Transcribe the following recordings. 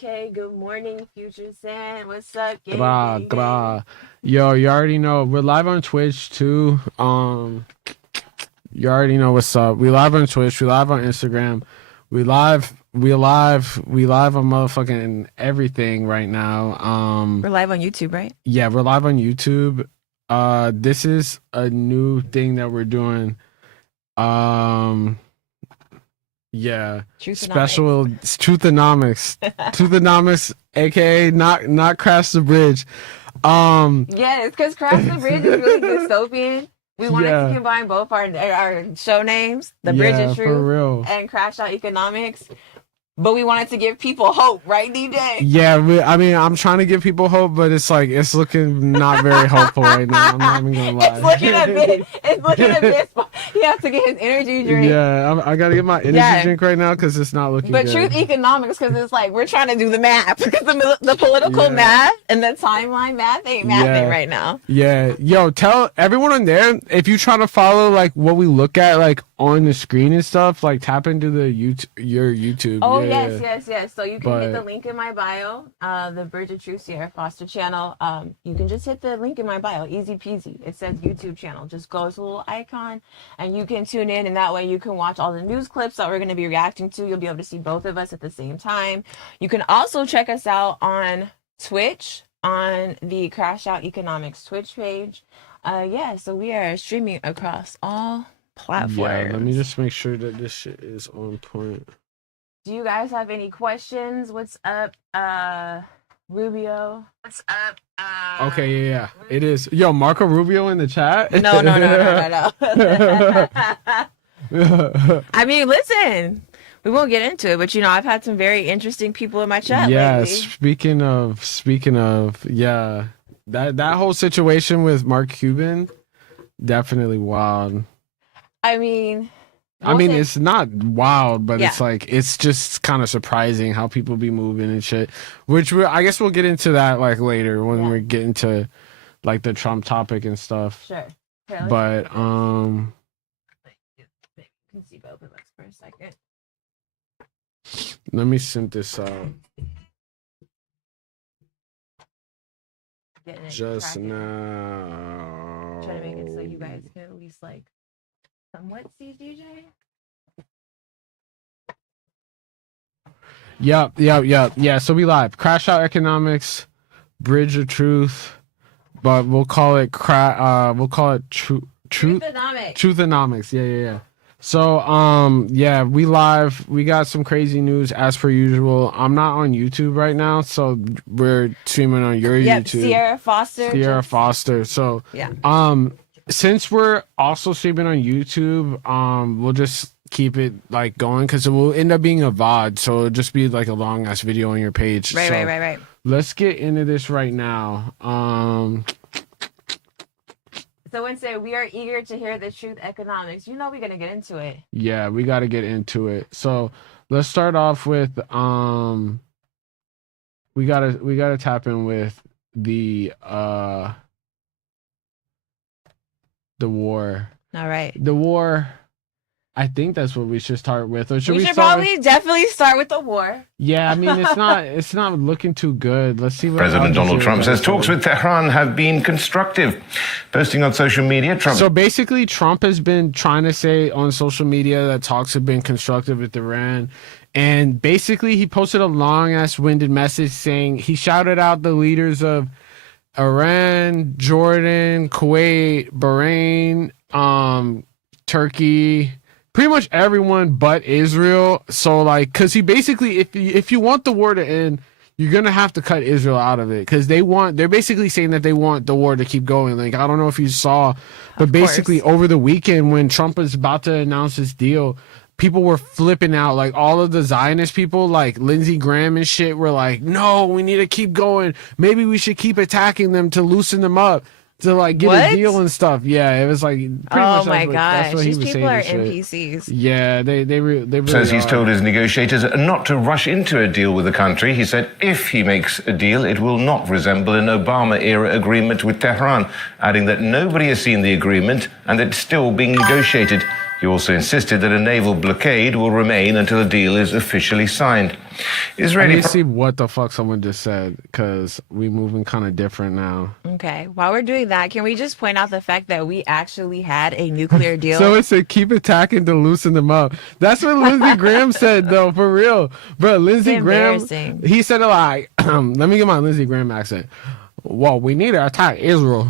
Okay, good morning, Future San. What's up, gang? Gra, gang, gra. Yo, you already know we're live on Twitch too. You already know what's up. We live on Twitch. We live on Instagram. We live on motherfucking everything right now. We're live on YouTube, right? Yeah, we're live on YouTube. This is a new thing that we're doing. Yeah, special Truthonomics, Truthonomics, aka not crash the bridge. Yeah, it's because Crash the Bridge is really dystopian. We wanted to combine both our show names, The Bridge of for Truth real. and Crash Out Economics. But we wanted to give people hope, right, DJ? Yeah, I mean, I'm trying to give people hope, but it's like it's looking not very hopeful right now. I'm not even gonna lie. It's looking a bit. He has to get his energy drink. Yeah, I gotta get my energy drink right now because it's not looking. But good. Truth Economics, because it's like we're trying to do the math because the political math and the timeline math ain't mathing right now. Yeah, yo, tell everyone on there if you try to follow like what we look at like on the screen and stuff, like tap into the your YouTube. Oh yes. So you can hit the link in my bio, the Bridge of Truth Steyer Foster channel. You can just hit the link in my bio, easy peasy. It says YouTube channel. Just go to the little icon, and you can tune in, and that way you can watch all the news clips that we're going to be reacting to. You'll be able to see both of us at the same time. You can also check us out on Twitch on the Crash Out Economics Twitch page. So we are streaming across all platforms. Yeah, let me just make sure that this shit is on point. Do you guys have any questions? What's up, Rubio? What's up? Okay, yeah. It is. Yo, Marco Rubio in the chat? No. I mean, listen, we won't get into it, but I've had some very interesting people in my chat lately. Speaking of, yeah. That whole situation with Mark Cuban, definitely wild. I mean, it's not wild, but it's like it's just kind of surprising how people be moving and shit. Which I guess we'll get into that like later when we get into like the Trump topic and stuff. Sure. But you can see both of us for a second. Let me send this out. Just now. Try to make it so you guys can at least like somewhat see DJ. Yeah. So we live. Crash Out Economics, Bridge of Truth, but we'll call it Truthonomics. Yeah. So we live. We got some crazy news as per usual. I'm not on YouTube right now, so we're streaming on your YouTube. Sierra Foster. So since we're also streaming on YouTube, we'll just keep it like going because it will end up being a VOD, so it'll just be like a long ass video on your page. Right. Let's get into this right now. Someone said we are eager to hear the truth economics. We're gonna get into it. Yeah, we got to get into it. So let's start off with we gotta tap in with the war. All right. The war. I think that's what we should start with. Or we should probably definitely start with the war. Yeah, I mean it's not looking too good. Let's see what President Donald Trump says talks with Tehran have been constructive. Posting on social media, Trump. So basically, Trump has been trying to say on social media that talks have been constructive with Iran. And basically, he posted a long ass winded message saying he shouted out the leaders of Iran, Jordan, Kuwait, Bahrain, Turkey, pretty much everyone but Israel. So like, cause he basically, if you want the war to end, you're gonna have to cut Israel out of it, because they're basically saying that they want the war to keep going. Like, I don't know if you saw, but basically over the weekend when Trump was about to announce this deal, people were flipping out. Like all of the Zionist people, like Lindsey Graham and shit, were like, no, we need to keep going. Maybe we should keep attacking them to loosen them up, to like get a deal and stuff. Yeah, it was like pretty much my gosh, that's what these he was people are saying. NPCs. Yeah, they really says he's are. told his negotiators not to rush into a deal with the country. He said if he makes a deal, it will not resemble an Obama-era agreement with Tehran, adding that nobody has seen the agreement and that it's still being negotiated. He also insisted that a naval blockade will remain until a deal is officially signed. I need to see what the fuck someone just said, because we moving kind of different now. Okay, while we're doing that, can we just point out the fact that we actually had a nuclear deal? So it said keep attacking to loosen them up. That's what Lindsey Graham said, though, for real. Bro, Lindsey Graham, he said it like, let me get my Lindsey Graham accent. Well, we need to attack Israel.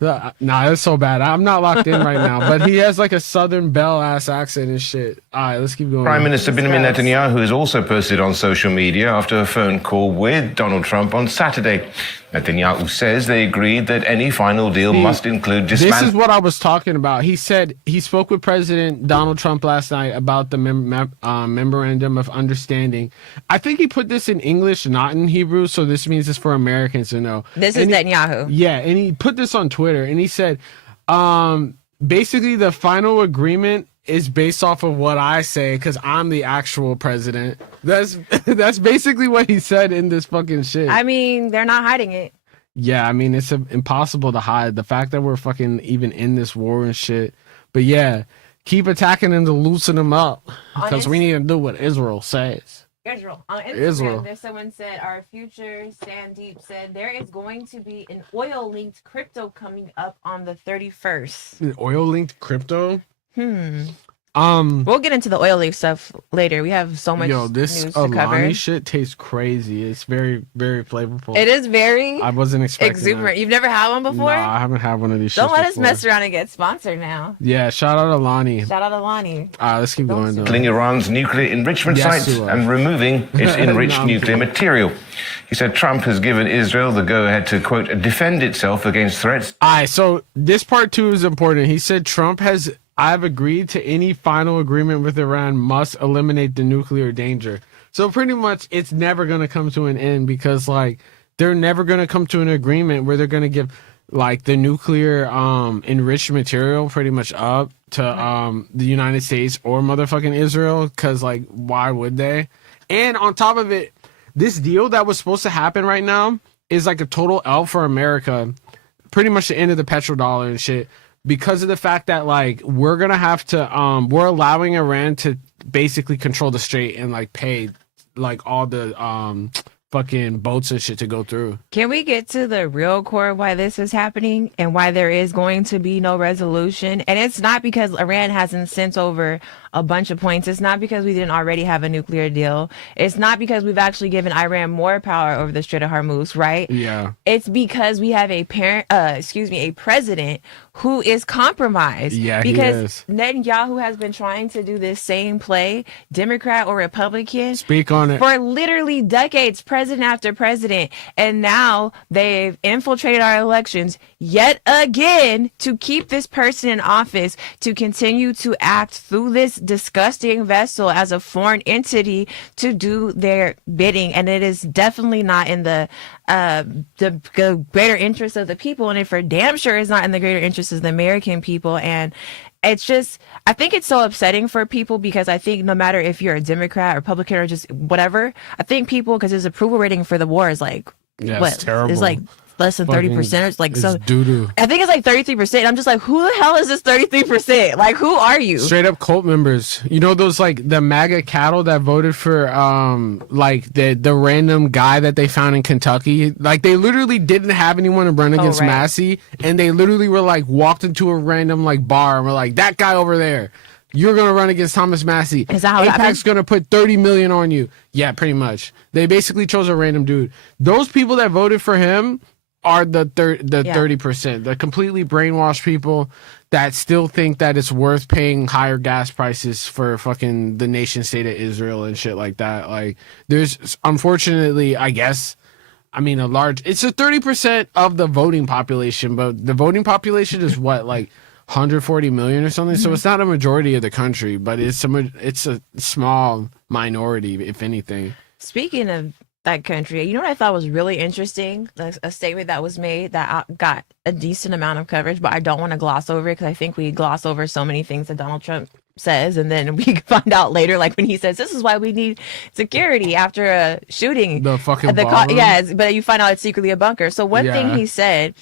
Nah, it's so bad. I'm not locked in right now, but he has like a Southern Belle ass accent and shit. All right, let's keep going. Prime Minister Benjamin Netanyahu has also posted on social media after a phone call with Donald Trump on Saturday. Netanyahu says they agreed that any final deal must include dismantling. This is what I was talking about. He said he spoke with President Donald Trump last night about the memorandum of understanding. I think he put this in English, not in Hebrew, so this means it's for Americans to know. This is Netanyahu. Yeah, and he put this on Twitter, and he said, basically the final agreement is based off of what I say because I'm the actual president. That's basically what he said in this fucking shit. I mean, they're not hiding it. Yeah, I mean, it's impossible to hide. The fact that we're fucking even in this war and shit. But yeah, keep attacking them to loosen them up because we need to do what Israel says. Israel. On Instagram, there's someone said, our future Sandeep said, there is going to be an oil-linked crypto coming up on the 31st. An oil-linked crypto? We'll get into the oil leaf stuff later. We have so much this news to cover. Alani shit tastes crazy. It's very, very flavorful. It is very I wasn't expecting exuberant. that. You've never had one before? No, I haven't had one of these Don't shits let us before. mess around and get sponsored now. Yeah, shout out Alani. Shout out Alani. Let's keep going though. Iran's nuclear enrichment sites and removing its enriched nuclear material. He said Trump has given Israel the go-ahead to, quote, defend itself against threats. So this part too is important. He said I've agreed to any final agreement with Iran must eliminate the nuclear danger. So pretty much it's never going to come to an end because like they're never going to come to an agreement where they're going to give like the nuclear enriched material pretty much up to the United States or motherfucking Israel because like why would they? And on top of it, this deal that was supposed to happen right now is like a total L for America. Pretty much the end of the petrodollar and shit. Because of the fact that like we're gonna have to we're allowing Iran to basically control the strait and like pay like all the fucking boats and shit to go through. Can we get to the real core of why this is happening and why there is going to be no resolution? And it's not because Iran hasn't sent over a bunch of points. It's not because we didn't already have a nuclear deal. It's not because we've actually given Iran more power over the Strait of Hormuz, right? Yeah. It's because we have a president who is compromised. Yeah, because he is. Netanyahu has been trying to do this same play, Democrat or Republican. Speak on it. For literally decades, president after president. And now they've infiltrated our elections yet again to keep this person in office, to continue to act through this disgusting vessel as a foreign entity to do their bidding. And it is definitely not in the greater interest of the people, and it for damn sure is not in the greater interest of the American people. And it's just, I think it's so upsetting for people because I think no matter if you're a Democrat, Republican, or just whatever, I think people, because his approval rating for the war is like, it's terrible. It's like less than 30%. It's like it's so doo-doo. I think it's like 33%. I'm just like, who the hell is this 33%? Like, who are you? Straight up cult members. You know those like the MAGA cattle that voted for like the random guy that they found in Kentucky? Like they literally didn't have anyone to run against Massey, and they literally were like walked into a random like bar and were like, that guy over there, you're gonna run against Thomas Massey. Is that how AIPAC's gonna put 30 million on you. Yeah, pretty much. They basically chose a random dude. Those people that voted for him are the 30%, the completely brainwashed people that still think that it's worth paying higher gas prices for fucking the nation state of Israel and shit like that. Like there's unfortunately, I guess, I mean it's a 30% of the voting population, but the voting population is what, like 140 million or something. So it's not a majority of the country, but it's a small minority, if anything. Speaking of that country, you know what I thought was really interesting? A statement that was made that got a decent amount of coverage, but I don't want to gloss over it because I think we gloss over so many things that Donald Trump says, and then we find out later, like when he says, this is why we need security after a shooting. The fucking ballroom? Yes, but you find out it's secretly a bunker. So one thing he said,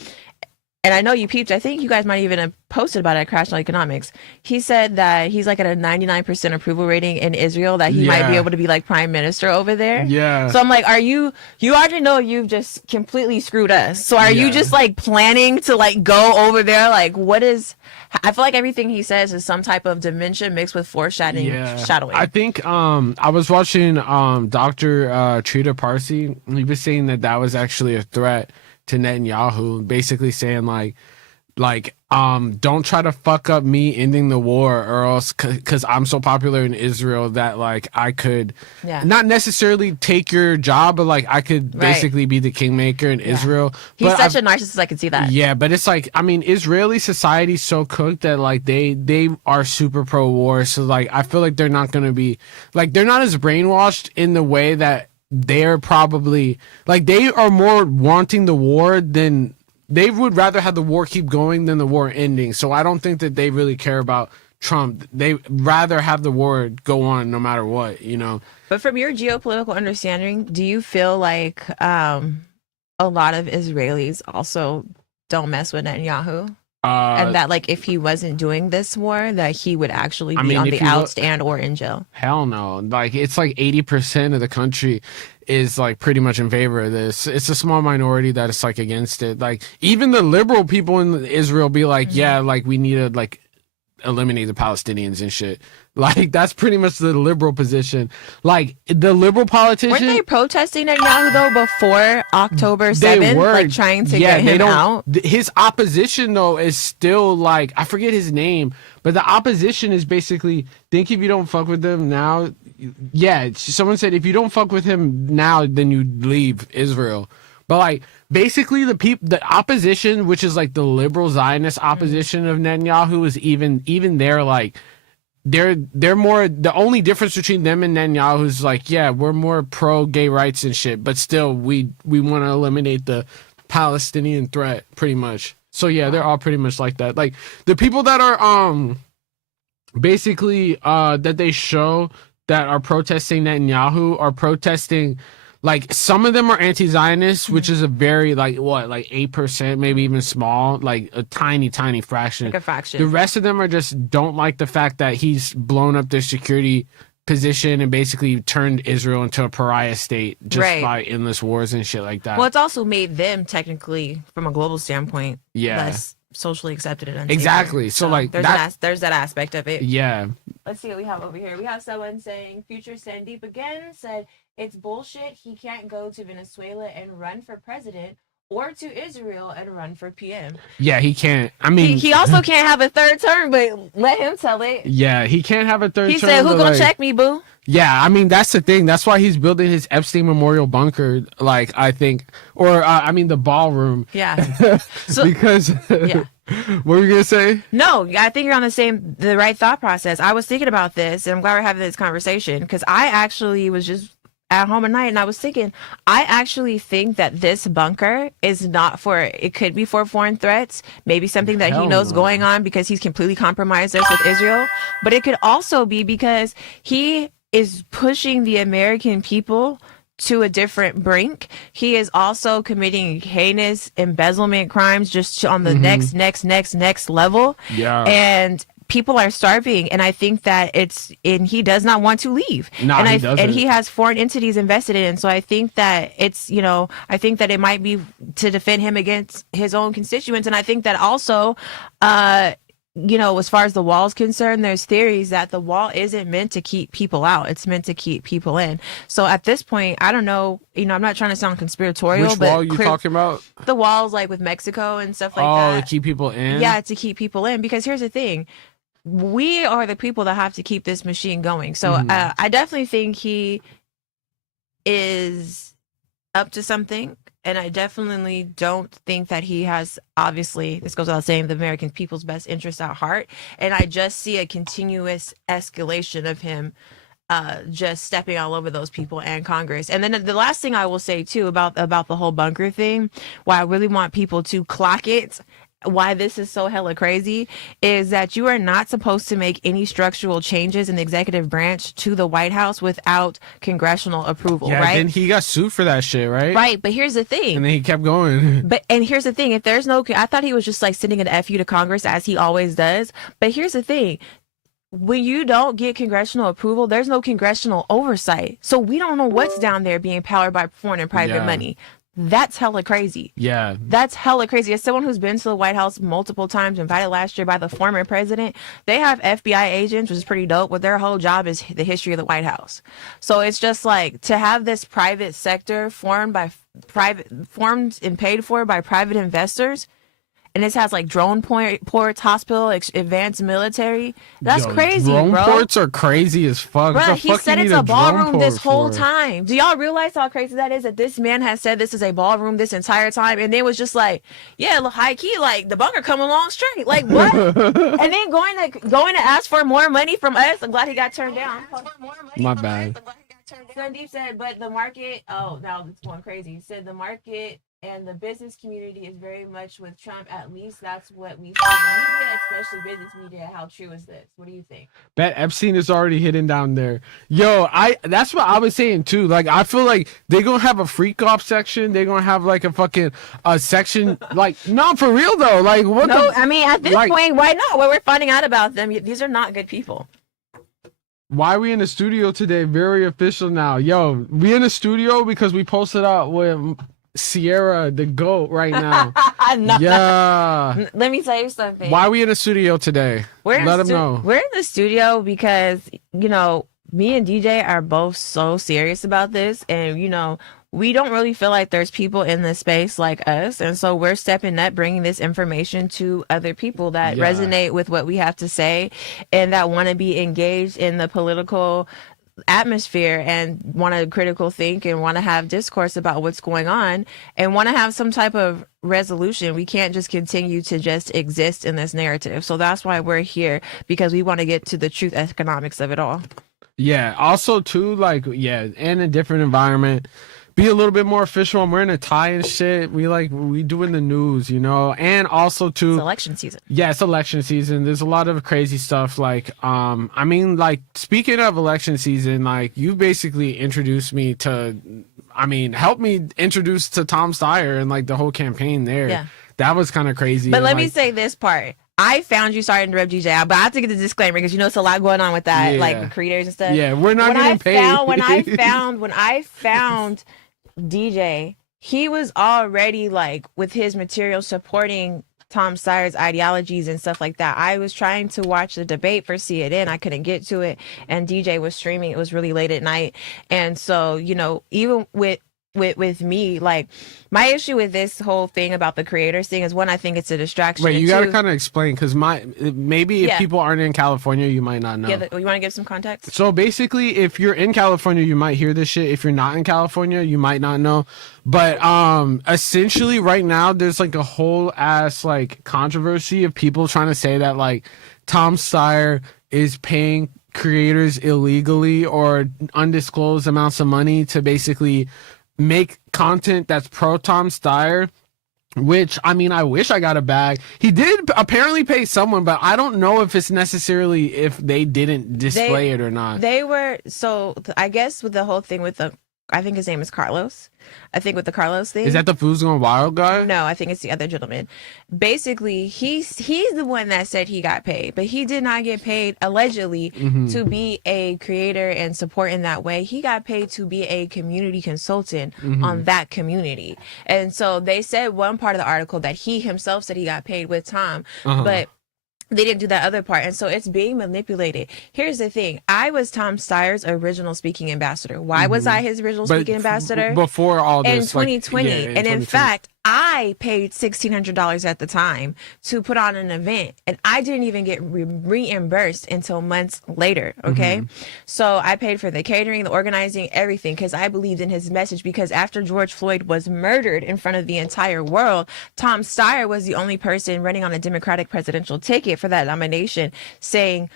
and I know you peeped, I think you guys might even have posted about it at Crash on Economics. He said that he's like at a 99% approval rating in Israel, that he might be able to be like prime minister over there. Yeah. So I'm like, you already know you've just completely screwed us. So are you just like planning to like go over there? Like, I feel like everything he says is some type of dementia mixed with foreshadowing. Shadowing. I think I was watching Dr. Trita Parsi. He was saying that was actually a threat to Netanyahu, basically saying like don't try to fuck up me ending the war, or else because I'm so popular in Israel that like I could not necessarily take your job, but like I could basically be the kingmaker in Israel. He's but such a narcissist, I can see that. Yeah, but it's like, I mean, Israeli society's so cooked that like they are super pro war, so like I feel like they're not gonna be like, they're not as brainwashed in the way that they're probably like, they are more wanting the war than they would rather have the war keep going than the war ending. So I don't think that they really care about Trump. They rather have the war go on no matter what, you know. But from your geopolitical understanding, do you feel like a lot of Israelis also don't mess with Netanyahu? And that like if he wasn't doing this war, that he would actually be on the outs and or in jail? Hell no. Like it's like 80% of the country is like pretty much in favor of this. It's a small minority that is like against it. Like even the liberal people in Israel be like, yeah, like we need to like eliminate the Palestinians and shit. Like that's pretty much the liberal position. Like the liberal politicians, weren't they protesting Netanyahu though before October 7th, like trying to get him out? His opposition though is still like, I forget his name, but the opposition is basically, think if you don't fuck with them now, someone said if you don't fuck with him now, then you leave Israel. But like basically the opposition, which is like the liberal Zionist opposition of Netanyahu, is even they're like, they're more, the only difference between them and Netanyahu is like, yeah, we're more pro gay rights and shit, but still we want to eliminate the Palestinian threat pretty much. So yeah, they're all pretty much like that. Like the people that are basically that they show that are protesting Netanyahu are protesting, like some of them are anti-Zionist, which is a very like 8%, maybe even small, like a tiny fraction. Like a fraction. The rest of them are just don't like the fact that he's blown up their security position and basically turned Israel into a pariah state just by endless wars and shit like that. Well, it's also made them technically, from a global standpoint, less socially accepted and unsafe. Exactly. So like there's that aspect of it. Yeah. Let's see what we have over here. We have someone saying, Future Sandeep again said, it's bullshit. He can't go to Venezuela and run for president, or to Israel and run for PM. Yeah, he can't. I mean, he also can't have a third term, but let him tell it. Yeah, he can't have a third term. He said, who gonna check me, boo? Yeah, I mean, that's the thing. That's why he's building his Epstein Memorial bunker, like, I think, or, the ballroom. Yeah. So, because, what were you going to say? No, I think you're on the right thought process. I was thinking about this, and I'm glad we're having this conversation, because I actually was just at home at night and I was thinking, I actually think that this bunker is not it could be for foreign threats, maybe something that he knows going on because he's completely compromised us with Israel, but it could also be because he is pushing the American people to a different brink. He is also committing heinous embezzlement crimes just on the next level. Yeah. And people are starving, and I think that he does not want to leave. No, he doesn't. And he has foreign entities invested in. So I think that I think that it might be to defend him against his own constituents. And I think that also, as far as the wall is concerned, there's theories that the wall isn't meant to keep people out. It's meant to keep people in. So at this point, I don't know, I'm not trying to sound conspiratorial. Which wall are you talking about? The walls like with Mexico and stuff like that. Oh, to keep people in? Yeah, to keep people in. Because here's the thing. We are the people that have to keep this machine going. So I definitely think he is up to something. And I definitely don't think that he has, obviously, this goes without saying, the American people's best interests at heart. And I just see a continuous escalation of him just stepping all over those people and Congress. And then the last thing I will say, too, about the whole bunker thing, why I really want people to clock it why this is so hella crazy is that you are not supposed to make any structural changes in the executive branch to the White House without congressional approval, Yeah, right? then he got sued for that shit, right? Right, but here's the thing. And then he kept going. And here's the thing, if there's no, I thought he was just like sending an FU to Congress as he always does. But here's the thing. When you don't get congressional approval, there's no congressional oversight. So we don't know what's down there being powered by foreign and private money. That's hella crazy. Yeah. That's hella crazy. As someone who's been to the White House multiple times, invited last year by the former president, they have FBI agents, which is pretty dope, but their whole job is the history of the White House. So it's just like to have this private sector formed and paid for by private investors. And this has like drone ports, hospital, advanced military. That's crazy, drone bro. Ports are crazy as fuck. Bro, he said it's a ballroom this whole for? time. Do y'all realize how crazy that is? That this man has said this is a ballroom this entire time, and then was just like, yeah, high key, like the bunker coming along straight. Like what? And then going to ask for more money from us. I'm glad he got turned down. My bad. Sandeep said, but the market. Oh, now it's going crazy. He said the market and the business community is very much with Trump. At least that's what we see in the media, especially business media. How true is this? What do you think? Bet Epstein is already hidden down there. Yo, that's what I was saying too. Like, I feel like they're gonna have a freak off section. They're gonna have like a fucking section. Like, no, for real though. Like, what? No, I mean, at this point, why not? When we're finding out about them, these are not good people. Why are we in the studio today? Very official now. Yo, we in the studio because we posted out with Sierra the GOAT right now. Yeah. Let me tell you something. Why are we in the studio today? Let them know. We're in the studio because, you know, me and DJ are both so serious about this. And, you know, we don't really feel like there's people in this space like us. And so we're stepping up, bringing this information to other people that resonate with what we have to say and that want to be engaged in the political atmosphere and want to critical think and want to have discourse about what's going on and want to have some type of resolution. We can't just continue to just exist in this narrative. So that's why we're here, because we want to get to the truth economics of it all. Yeah. Also too, like, yeah, in a different environment, be a little bit more official. I'm wearing a tie and shit. We doing the news, you know, and also too, it's election season. Yeah, it's election season. There's a lot of crazy stuff. Like, I mean, like, speaking of election season, like, you basically introduced me to, help me introduce to Tom Steyer and like the whole campaign there. Yeah. That was kind of crazy. But let me say this part. I found you, sorry to interrupt DJ, but I have to get the disclaimer because you know it's a lot going on with that, like creators and stuff. Yeah, we're not getting paid. When I found DJ, he was already like with his material supporting Tom Steyer's ideologies and stuff like that. I was trying to watch the debate for CNN. I couldn't get to it, and DJ was streaming. It was really late at night, and so, you know, even with me, like, my issue with this whole thing about the creators thing is, one, I think it's a distraction. Wait, you got to kind of explain, because maybe if people aren't in California, you might not know. Yeah, you want to give some context? So basically, if you're in California, you might hear this shit. If you're not in California, you might not know. But essentially right now, there's like a whole ass like controversy of people trying to say that like Tom Steyer is paying creators illegally or undisclosed amounts of money to basically make content that's pro Tom Steyer, which, I mean, I wish I got a bag. He did apparently pay someone, but I don't know if it's necessarily if they didn't display it or not. They were, so I guess with the whole thing with I think his name is Carlos. I think with the Carlos thing. Is that the Food's Going Wild guy? No, I think it's the other gentleman. Basically, he's the one that said he got paid, but he did not get paid allegedly to be a creator and support in that way. He got paid to be a community consultant on that community. And so they said one part of the article that he himself said he got paid with Tom, but they didn't do that other part. And so it's being manipulated. Here's the thing. I was Tom Steyer's original speaking ambassador. Why was I his original speaking ambassador? Before all this. In 2020. In fact, I paid $1,600 at the time to put on an event, and I didn't even get reimbursed until months later. Okay. So I paid for the catering, the organizing, everything, because I believed in his message, because after George Floyd was murdered in front of the entire world, Tom Steyer was the only person running on a Democratic presidential ticket for that nomination saying,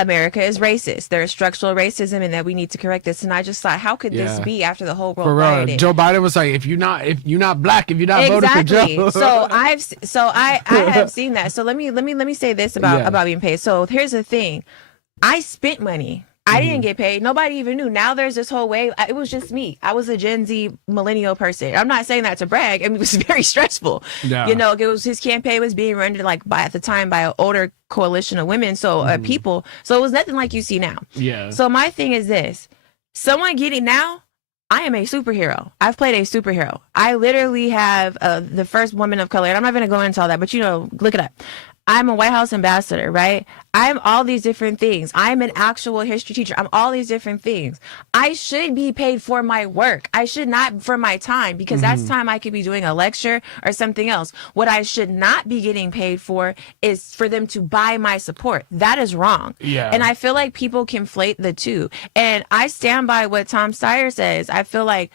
America is racist. There is structural racism and that we need to correct this. And I just thought, how could this be after the whole world rioted? Joe Biden was like, if you're not black, if you're not voting for Joe. So I have seen that. So let me say this about being paid. So here's the thing. I spent money. I didn't get paid. Nobody even knew. Now there's this whole wave. It was just me. I was a Gen Z millennial person. I'm not saying that to brag. I mean, it was very stressful. Yeah. You know, his campaign was being run at the time by an older coalition of women, people. So it was nothing like you see now. Yeah. So my thing is this: someone getting now. I am a superhero. I've played a superhero. I literally have the first woman of color. And I'm not going to go into all that, but look it up. I'm a White House ambassador, right? I'm all these different things. I'm an actual history teacher. I'm all these different things. I should be paid for my work. I should not for my time, because that's time I could be doing a lecture or something else. What I should not be getting paid for is for them to buy my support. That is wrong. Yeah. And I feel like people conflate the two. And I stand by what Tom Steyer says. I feel like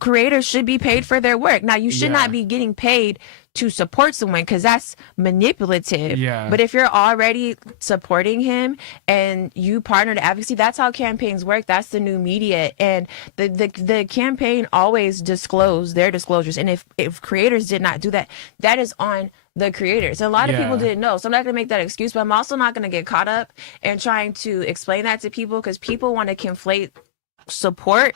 creators should be paid for their work. Now, you should not be getting paid to support someone, because that's manipulative. Yeah. But if you're already supporting him and you partner to advocacy, that's how campaigns work. That's the new media. And the campaign always disclose their disclosures. And if creators did not do that, that is on the creators. And a lot of people didn't know. So I'm not going to make that excuse, but I'm also not going to get caught up in trying to explain that to people, because people want to conflate support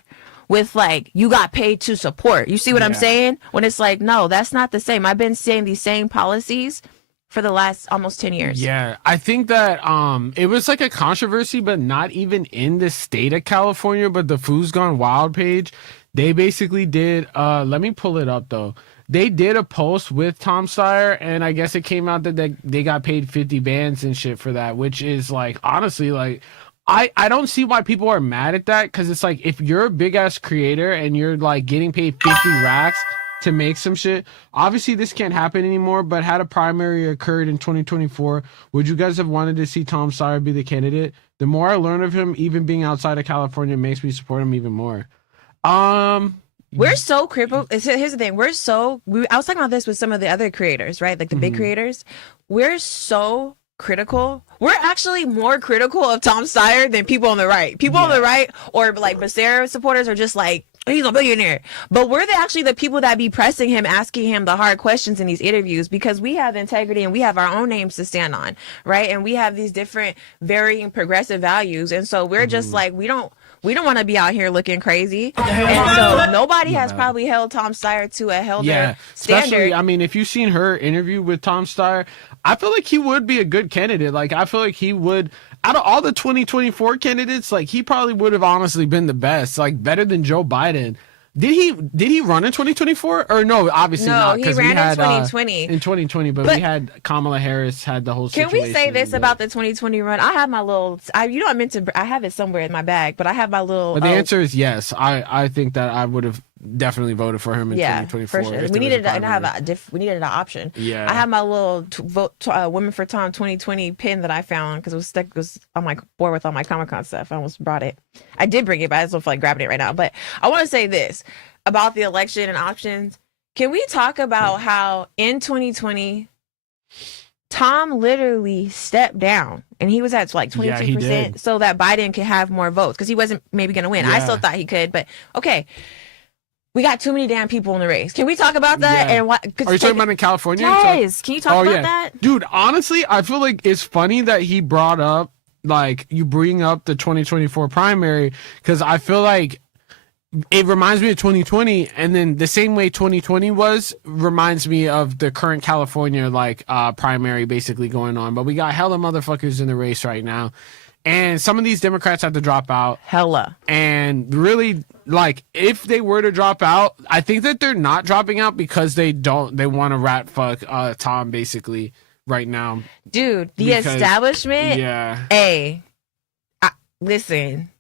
with like, you got paid to support. You see what I'm saying? When it's like, no, that's not the same. I've been saying these same policies for the last almost 10 years. Yeah, I think that it was like a controversy, but not even in the state of California, but the Food's Gone Wild page. They basically did, let me pull it up though. They did a post with Tom Steyer, and I guess it came out that they got paid 50 bands and shit for that, which is like, honestly, like, I don't see why people are mad at that, because it's like, if you're a big ass creator and you're like getting paid 50 racks to make some shit, obviously this can't happen anymore, but had a primary occurred in 2024, would you guys have wanted to see Tom Steyer be the candidate? The more I learn of him, even being outside of California, makes me support him even more. We're so crippled. Here's the thing. I was talking about this with some of the other creators, right? Like the big creators. We're so critical. We're actually more critical of Tom Steyer than people on the right. People on the right, or like Becerra supporters, are just like, he's a billionaire. But we're actually the people that be pressing him, asking him the hard questions in these interviews, because we have integrity and we have our own names to stand on, right? And we have these different varying progressive values. And so we're just like, we don't want to be out here looking crazy. And so nobody has probably held Tom Steyer to a standard. Especially, I mean, if you've seen her interview with Tom Steyer, I feel like he would be a good candidate. Like, I feel like he would, out of all the 2024 candidates, like, he probably would have honestly been the best, like, better than Joe Biden. Did he run in 2024? Or no, obviously not. No, he ran in 2020. In 2020, but we had Kamala Harris had the whole situation. Can we say this about the 2020 run? I have my little, I have it somewhere in my bag, but I have my little. But the answer is yes. I think that I would have definitely voted for him in 2024. For sure. We needed an option. Yeah. I have my little Women for Tom 2020 pin that I found because it was stuck. It was on my board with all my Comic-Con stuff. I almost brought it. I did bring it, but I just don't feel like grabbing it right now. But I want to say this about the election and options. Can we talk about how in 2020 Tom literally stepped down and he was at like 22% so that Biden could have more votes, because he wasn't maybe going to win. I still thought he could, but okay. We got too many damn people in the race. Can we talk about that? Yeah. And what? Are you talking about in California? Yes. Can you talk about that? Dude, honestly, I feel like it's funny that he brought up, like, you bring up the 2024 primary, because I feel like it reminds me of 2020, and then the same way 2020 reminds me of the current California, like, primary basically going on. But we got hella motherfuckers in the race right now. And some of these Democrats have to drop out. Hella. And really, like, if they were to drop out, I think that they're not dropping out because they want to rat fuck Tom basically right now. Dude, the establishment. Yeah. Hey, listen.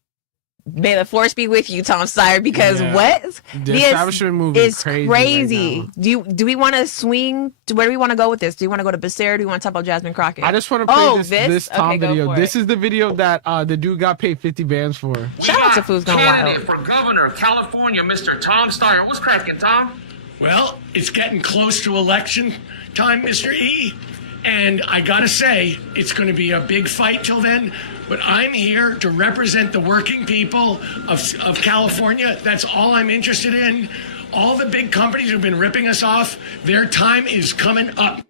May the force be with you, Tom Steyer, because the establishment move is crazy. Right, do we want to swing to where do we want to go with this? Do you want to go to Becerra? Do you want to talk about Jasmine Crockett? I just want to play this Tom video. This is the video that the dude got paid 50 bands for. Shout out to Food's Gone Wild. Candidate for governor of California, Mr. Tom Steyer. What's cracking, Tom? Well, it's getting close to election time, Mr. E. And I gotta say, it's gonna be a big fight till then, but I'm here to represent the working people of California. That's all I'm interested in. All the big companies who've been ripping us off, their time is coming up.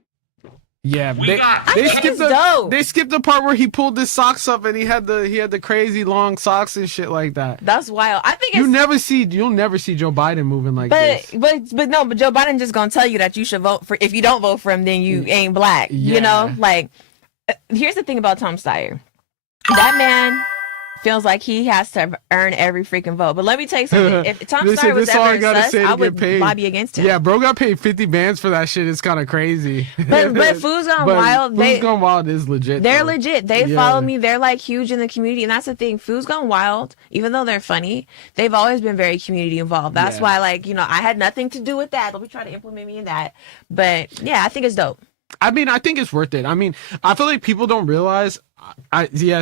Yeah, they skipped the part where he pulled his socks up and he had the crazy long socks and shit like that. That's wild. I think you'll never see Joe Biden moving like this. But Joe Biden just gonna tell you that you should vote for. If you don't vote for him, then you ain't black. Yeah. You know, like here's the thing about Tom Steyer. That man feels like he has to earn every freaking vote. But let me tell you something. If Tom Steyer was ever sus, I would lobby against him. Yeah, bro got paid 50 bands for that shit. It's kind of crazy. But Foods Gone Wild, Foods Gone Wild is legit. They're legit. They follow me. They're like huge in the community. And that's the thing. Foods Gone Wild, even though they're funny, they've always been very community involved. That's why, like, you know, I had nothing to do with that. They'll be trying to implement me in that. But yeah, I think it's dope. I mean, I think it's worth it. I mean, I feel like people don't realize.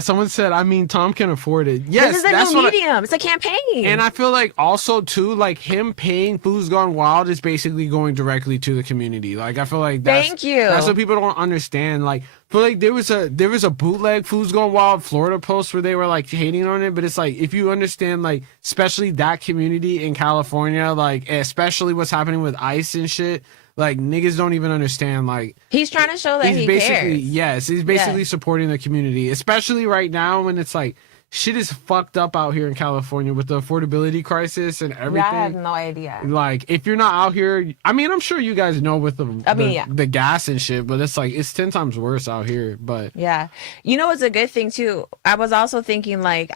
Someone said, I mean, Tom can afford it. Yes, this is a new medium. It's a campaign. And I feel like also too, like him paying Foods Gone Wild is basically going directly to the community. Like I feel like that's what people don't understand. Like I feel like there was a bootleg Foods Gone Wild Florida post where they were like hating on it, but it's like if you understand like especially that community in California, like especially what's happening with ICE and shit. Like niggas don't even understand. Like he's trying to show that he cares. Yes, he's basically supporting the community, especially right now when it's like shit is fucked up out here in California with the affordability crisis and everything. I have no idea. Like if you're not out here, I mean, I'm sure you guys know with the gas and shit, but it's like it's 10 times worse out here. But yeah, you know what's a good thing too? I was also thinking like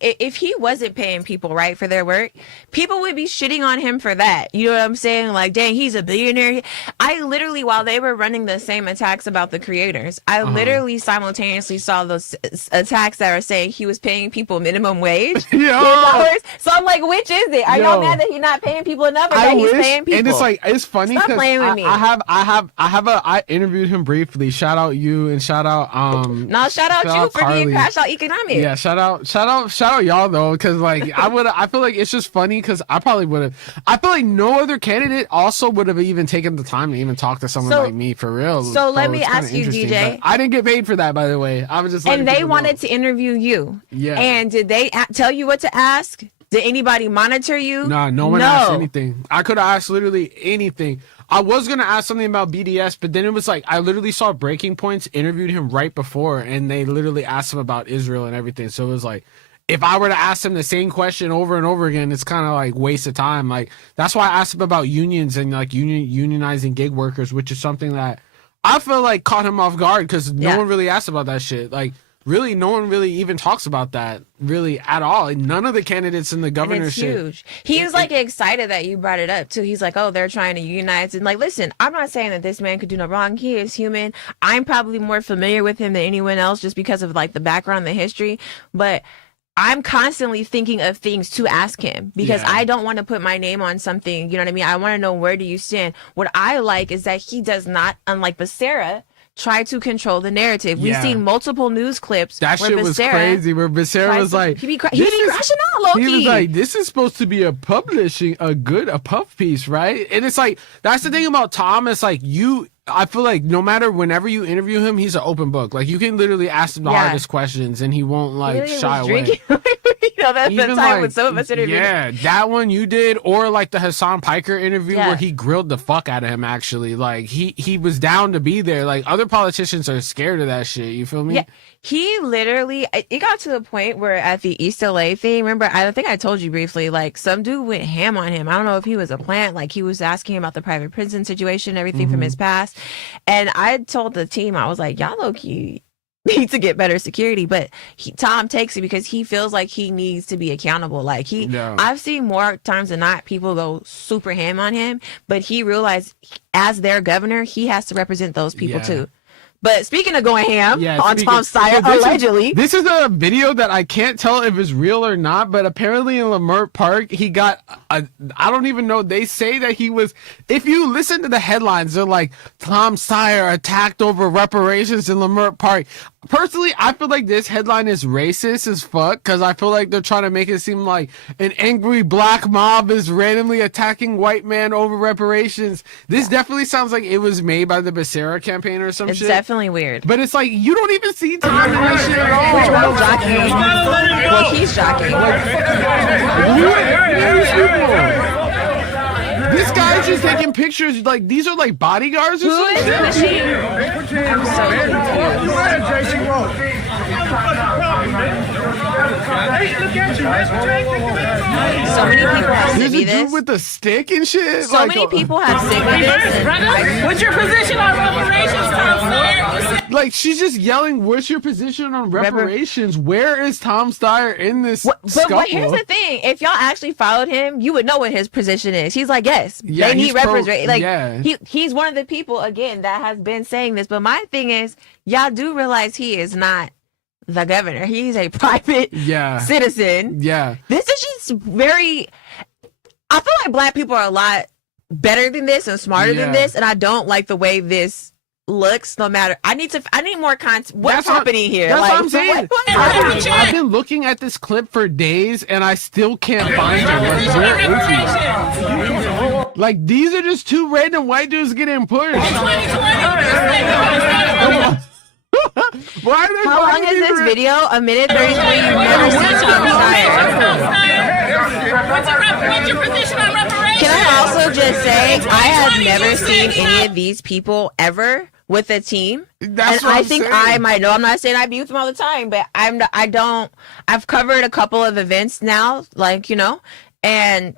if he wasn't paying people right for their work, people would be shitting on him for that. You know what I'm saying? Like, dang, he's a billionaire. I literally, while they were running the same attacks about the creators, I literally simultaneously saw those attacks that are saying he was paying people minimum wage. $10. So I'm like, which is it? Are y'all mad that he's not paying people enough, or that he's paying people? And it's like it's funny because I interviewed him briefly. Shout out you and shout out shout out you for being Crash Out Economics. Yeah, shout out y'all though, because like I feel like it's just funny because I feel like no other candidate also would have even taken the time to even talk to someone like me for real. So let me ask you, DJ. I didn't get paid for that, by the way. I was just and they wanted to interview you. Yeah. And did they tell you what to ask? Did anybody monitor you? Nah, no one asked anything. I could have asked literally anything. I was going to ask something about BDS, but then it was like I literally saw Breaking Points interviewed him right before, and they literally asked him about Israel and everything. So it was like, if I were to ask him the same question over and over again, it's kind of like waste of time. Like that's why I asked him about unions and like unionizing gig workers, which is something that I feel like caught him off guard because no one really asked about that shit. Like, really, no one really even talks about that really at all. None of the candidates in the governorship. And it's huge. He was like excited that you brought it up too. He's like, oh, they're trying to unionize. And like, listen, I'm not saying that this man could do no wrong. He is human. I'm probably more familiar with him than anyone else just because of like the background, the history. But I'm constantly thinking of things to ask him because I don't want to put my name on something. You know what I mean? I want to know, where do you stand? What I like is that he does not, unlike Becerra, try to control the narrative. We've seen multiple news clips. That shit was crazy. Where Becerra was like, he be crashing out, low-key. He was like, this is supposed to be a puff piece, right? And it's like, that's the thing about Tom. It's like I feel like no matter whenever you interview him, he's an open book. Like you can literally ask him the hardest questions and he won't like shy away. You know, that's the time when some of us interviewed. Yeah, that one you did, or like the Hassan Piker interview where he grilled the fuck out of him. Actually, like he was down to be there. Like other politicians are scared of that shit. You feel me? Yeah. He literally, it got to the point where at the East LA thing, remember, I think I told you briefly, like some dude went ham on him. I don't know if he was a plant, like he was asking about the private prison situation, everything from his past. And I told the team, I was like, y'all low-key need to get better security. But Tom takes it because he feels like he needs to be accountable. Like I've seen more times than not people go super ham on him, but he realized as their governor, he has to represent those people too. But speaking of going ham on Tom Steyer, allegedly. This is a video that I can't tell if it's real or not, but apparently in Leimert Park, he got, I don't even know, they say that he was, if you listen to the headlines, they're like, Tom Steyer attacked over reparations in Leimert Park. personally, I feel like this headline is racist as fuck because I feel like they're trying to make it seem like an angry black mob is randomly attacking white man over reparations. This definitely sounds like it was made by the Becerra campaign or some It's shit. definitely weird. But it's like, you don't even see Tom in that shit at all. Which one's jockeying? Well, he's jockeying. This guy's just taking pictures. Like, these are like bodyguards or Who is something. the machine? I'm so confused. So many people have sent There's me a dude this. with a stick and shit. So many people have sent me this. And What's your position on reparations, Tom Steyer? Like, she's just yelling, "What's your position on reparations? Where is Tom Steyer in this scuffle?" But here's the thing: if y'all actually followed him, you would know what his position is. He's like, yes, Yeah, they need he's pro- representation. Like, yeah. he's one of the people again that has been saying this. But my thing is, y'all do realize he is not the governor. He's a private citizen. Yeah. This is just very. I feel like black people are a lot better than this and smarter than this, and I don't like the way this looks. No matter, I need more content. What's happening here? That's like, what I'm saying. I've been looking at this clip for days, and I still can't find it. Like, where is he? Like, these are just two random white dudes getting pushed. Why are they How long is this video? A minute 33. You've never seen Tom Steyer. What's your position on reparations? Can I also just say I have never seen any of these people ever with a team. That's and what I I'm think saying. I might know. I'm not saying I be with them all the time, but I've covered a couple of events now, like, and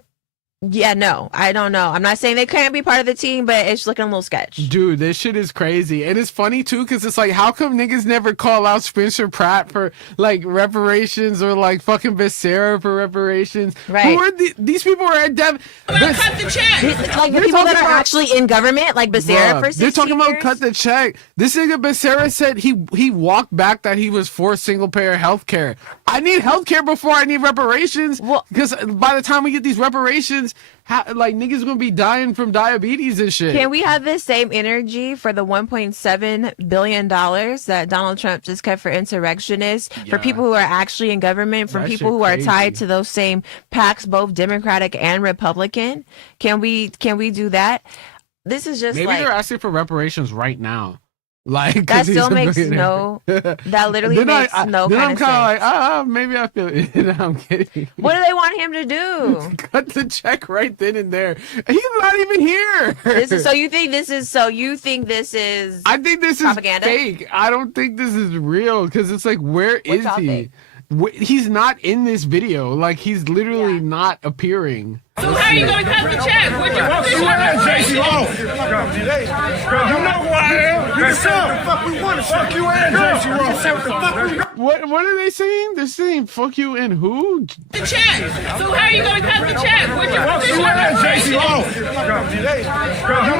yeah, no, I don't know. I'm not saying they can't be part of the team, but it's looking a little sketch. Dude, this shit is crazy. And it's funny, too, because it's like, how come niggas never call out Spencer Pratt for, like, reparations or, like, fucking Becerra for reparations? Right. Who are these people are at Dev... Cut the check. Like the people that are actually in government, like Becerra for 16 they're talking about years. cut the check. This nigga Becerra said he walked back that he was for single-payer health care. I need health care before I need reparations. Well- because by the time we get these reparations... like, niggas gonna be dying from diabetes and shit. Can we have this same energy for the $1.7 billion that Donald Trump just kept for insurrectionists, for people who are actually in government, for That people shit who are crazy. tied to those same PACs, both Democratic and Republican? Can we do that? This is just Maybe like they're asking for reparations right now. Like, 'cause that he's still a makes millionaire. that literally Then makes no then kind I'm of kind sense. of like, maybe I feel it. I'm kidding. What do they want him to do? Cut the check right then and there. He's not even here. You think this is I think this propaganda? is fake. I don't think this is real because it's like, where is y'all he? think? He's not in this video. Like, he's literally not appearing. So how are you going to cut the check? What's your position on reparations? You know who I am. You can say what the fuck we want to fuck you and JC Ross. Say what the fuck we want. What are they saying? They're saying fuck you and who? The check. So how are you going to cut the check? What's your Fuck position you on and JC reparations? Ross. You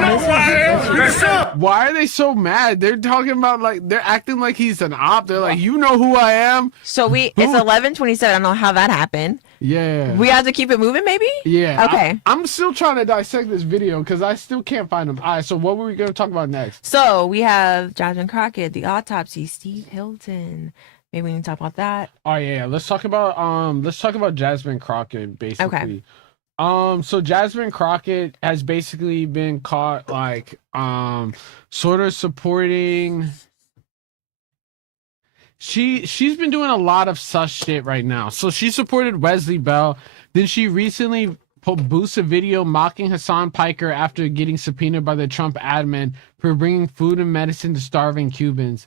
know who I am. You can say Why are they so mad? They're talking about, like, they're acting like he's an op. They're like, you know who I am? So it's 11:27. I don't know how that happened. Yeah. We have to keep it moving, maybe? Yeah. Okay. I'm still trying to dissect this video because I still can't find them. All right, so what were we going to talk about next? So we have Jonathan Crockett, the autopsy, Steve Hilton. Maybe we need to talk about that. Oh yeah, let's talk about Jasmine Crockett basically. Okay. So Jasmine Crockett has basically been caught like sort of supporting. She's been doing a lot of sus shit right now. So she supported Wesley Bell. Then she recently boosted a video mocking Hassan Piker after getting subpoenaed by the Trump admin for bringing food and medicine to starving Cubans.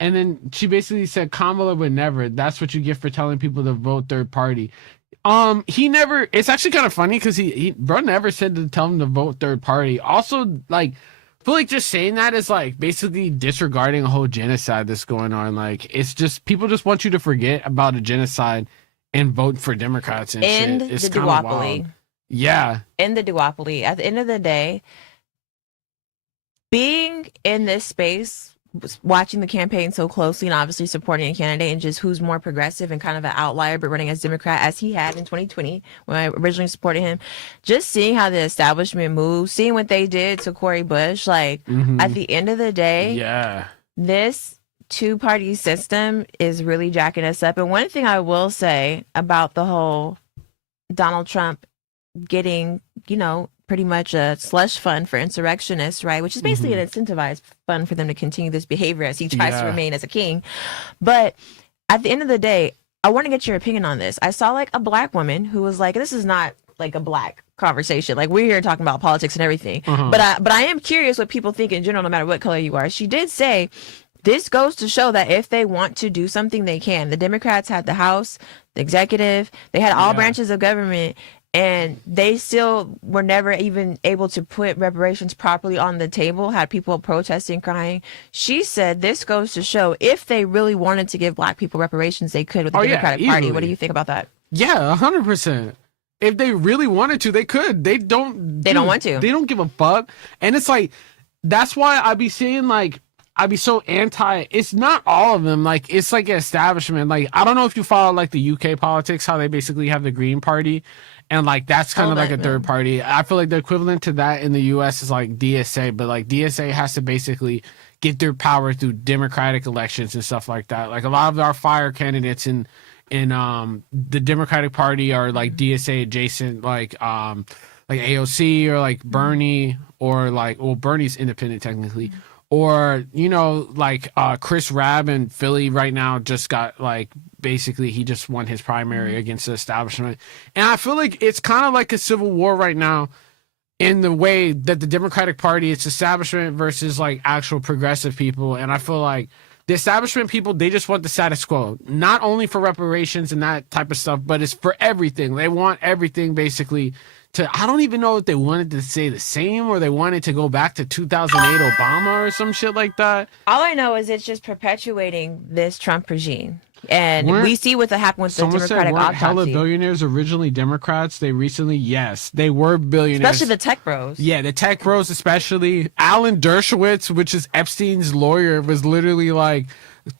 And then she basically said Kamala would never. That's what you get for telling people to vote third party. He never. It's actually kind of funny because he bro never said to tell him to vote third party. Also, like, I feel like just saying that is like basically disregarding a whole genocide that's going on. Like, it's just people just want you to forget about a genocide and vote for Democrats and End shit. It's the kind of duopoly. wild. Yeah. End the duopoly. At the end of the day, being in this space, watching the campaign so closely and obviously supporting a candidate and just who's more progressive and kind of an outlier but running as Democrat as he had in 2020 when I originally supported him, just seeing how the establishment moves, seeing what they did to Cori Bush, like at the end of the day, Yeah. this two-party system is really jacking us up. And one thing I will say about the whole Donald Trump getting, pretty much a slush fund for insurrectionists, right? Which is basically an incentivized fund for them to continue this behavior as he tries to remain as a king. But at the end of the day, I want to get your opinion on this. I saw like a black woman who was like, this is not like a black conversation. Like we're here talking about politics and everything. But I am curious what people think in general, no matter what color you are. She did say, this goes to show that if they want to do something, they can. The Democrats had the House, the executive, they had all branches of government, and they still were never even able to put reparations properly on the table, had people protesting, crying. She said this goes to show if they really wanted to give black people reparations, they could with the Democratic Party. What do you think about that? Yeah, 100%. If they really wanted to, they could. They don't want to. They don't give a fuck. And it's like, that's why I be saying like, I'd be so anti. It's not all of them. Like, it's like an establishment. Like, I don't know if you follow like the UK politics, how they basically have the Green Party, and like that's kind of like a third party. I feel like the equivalent to that in the US is like DSA, but like DSA has to basically get their power through democratic elections and stuff like that. Like a lot of our fire candidates in the Democratic Party are like DSA adjacent, like AOC or like Bernie, or like, well, Bernie's independent technically. Or, like Chris Rabb in Philly right now just got like, basically he just won his primary against the establishment. And I feel like it's kind of like a civil war right now in the way that the Democratic Party, it's establishment versus like actual progressive people. And I feel like the establishment people, they just want the status quo, not only for reparations and that type of stuff, but it's for everything. They want everything basically I don't even know if they wanted to say the same or they wanted to go back to 2008 Obama or some shit like that. All I know is it's just perpetuating this Trump regime. And we see what happened with the Democratic autopsy. Hella billionaires originally Democrats. They recently, yes, they were billionaires. Especially the tech bros. Yeah, the tech bros especially. Alan Dershowitz, which is Epstein's lawyer, was literally like,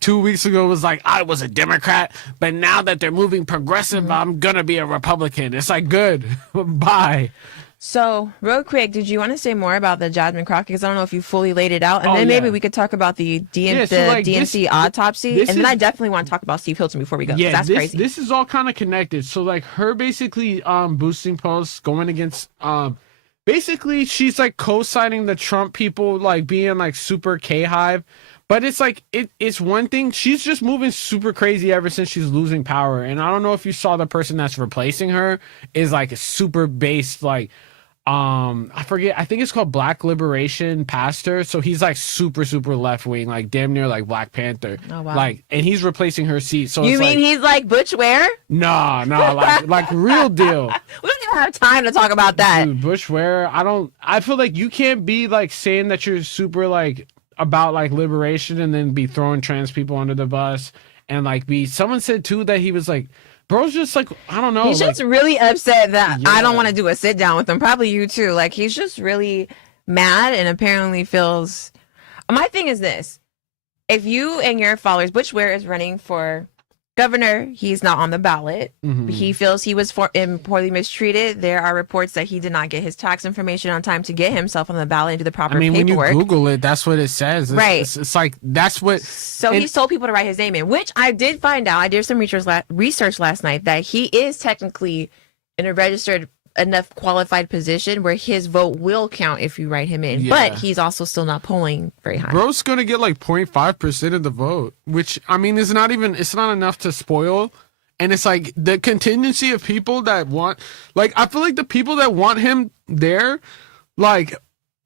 2 weeks ago was like, I was a Democrat, but now that they're moving progressive, I'm going to be a Republican. It's like, good. Bye. So, real quick, did you want to say more about the Jasmine Crockett? Because I don't know if you fully laid it out. And then maybe we could talk about the DNC autopsy. And then I definitely want to talk about Steve Hilton before we go. Yeah, that's crazy. This is all kind of connected. So, like, her basically boosting posts, going against... basically, she's, like, co-signing the Trump people, like, being, like, super K-Hive. But it's like, it's one thing. She's just moving super crazy ever since she's losing power. And I don't know if you saw the person that's replacing her is like a super based, like, I forget. I think it's called Black Liberation Pastor. So he's like super, super left wing, like damn near like Black Panther. Oh, wow. Like, and he's replacing her seat. So you mean he's like Butch Ware? No, like real deal. We don't even have time to talk about that. Dude, Butch Ware. I feel like you can't be like saying that you're super like about like liberation and then be throwing trans people under the bus and like someone said too that he was like, bro's just like, I don't know, he's just really upset that I don't want to do a sit down with him. Probably you too. Like he's just really mad and apparently feels. My thing is this: if you and your followers, Butch Ware is running for governor, he's not on the ballot. He feels he was poorly mistreated. There are reports that he did not get his tax information on time to get himself on the ballot and do the proper paperwork. When you Google it, that's what it says. It's like, that's what... So he's told people to write his name in, which I did find out. I did some research last night that he is technically in a registered enough qualified position where his vote will count if you write him in, but he's also still not polling very high. Bro's gonna get like 0.5% of the vote, which I mean it's not enough to spoil. And it's like the contingency of people that want, like, I feel like the people that want him there, like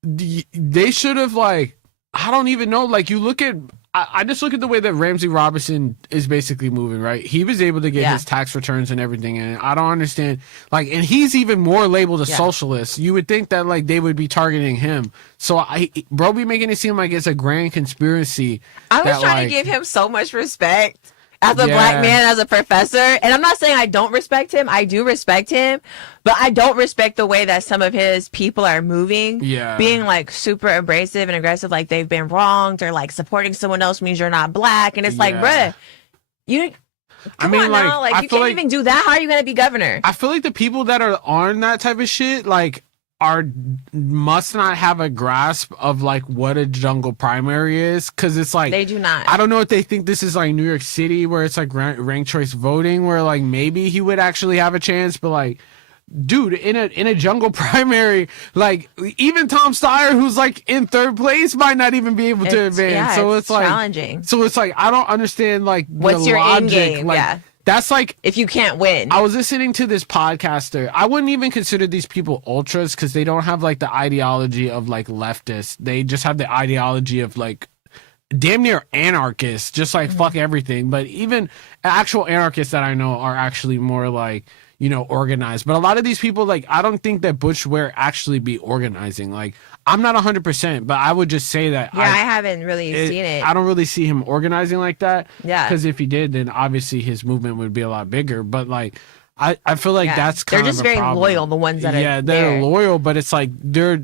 they should have, like, I don't even know, like you look at, I just look at the way that Ramsey Robinson is basically moving, right? He was able to get his tax returns and everything, and I don't understand. Like, and he's even more labeled a socialist. You would think that, like, they would be targeting him. So, bro be making it seem like it's a grand conspiracy. I was trying to give him so much respect as a black man, as a professor. And I'm not saying I don't respect him. I do respect him. But I don't respect the way that some of his people are moving. Being like super abrasive and aggressive, like they've been wronged, or like supporting someone else means you're not black. And it's like, bruh, you come on like, now. Like, you can't even do that. How are you going to be governor? I feel like the people that are on that type of shit, like, must not have a grasp of like what a jungle primary is, because it's like They do not. I don't know if they think this is like New York City where it's like ranked choice voting, where like maybe he would actually have a chance, but like, dude, in a jungle primary, like even Tom Steyer, who's like in third place, might not even be able to advance. Yeah, So it's like challenging. So it's like I don't understand like What's the your logic. end game? Like, Yeah. that's like, If you can't win. I was listening to this podcaster. I wouldn't even consider these people ultras because they don't have like the ideology of like leftists. They just have the ideology of like damn near anarchists, just like fuck everything. But even actual anarchists that I know are actually more like, you know, organized. But a lot of these people, like, I don't think that Bush Ware actually be organizing. Like, I'm not 100%, but I would just say that I haven't really seen it. I don't really see him organizing like that. Yeah. Because if he did, then obviously his movement would be a lot bigger. But like, I feel like that's kind They're of just a very problem. loyal, the ones that are Yeah, they're there. loyal, but it's like their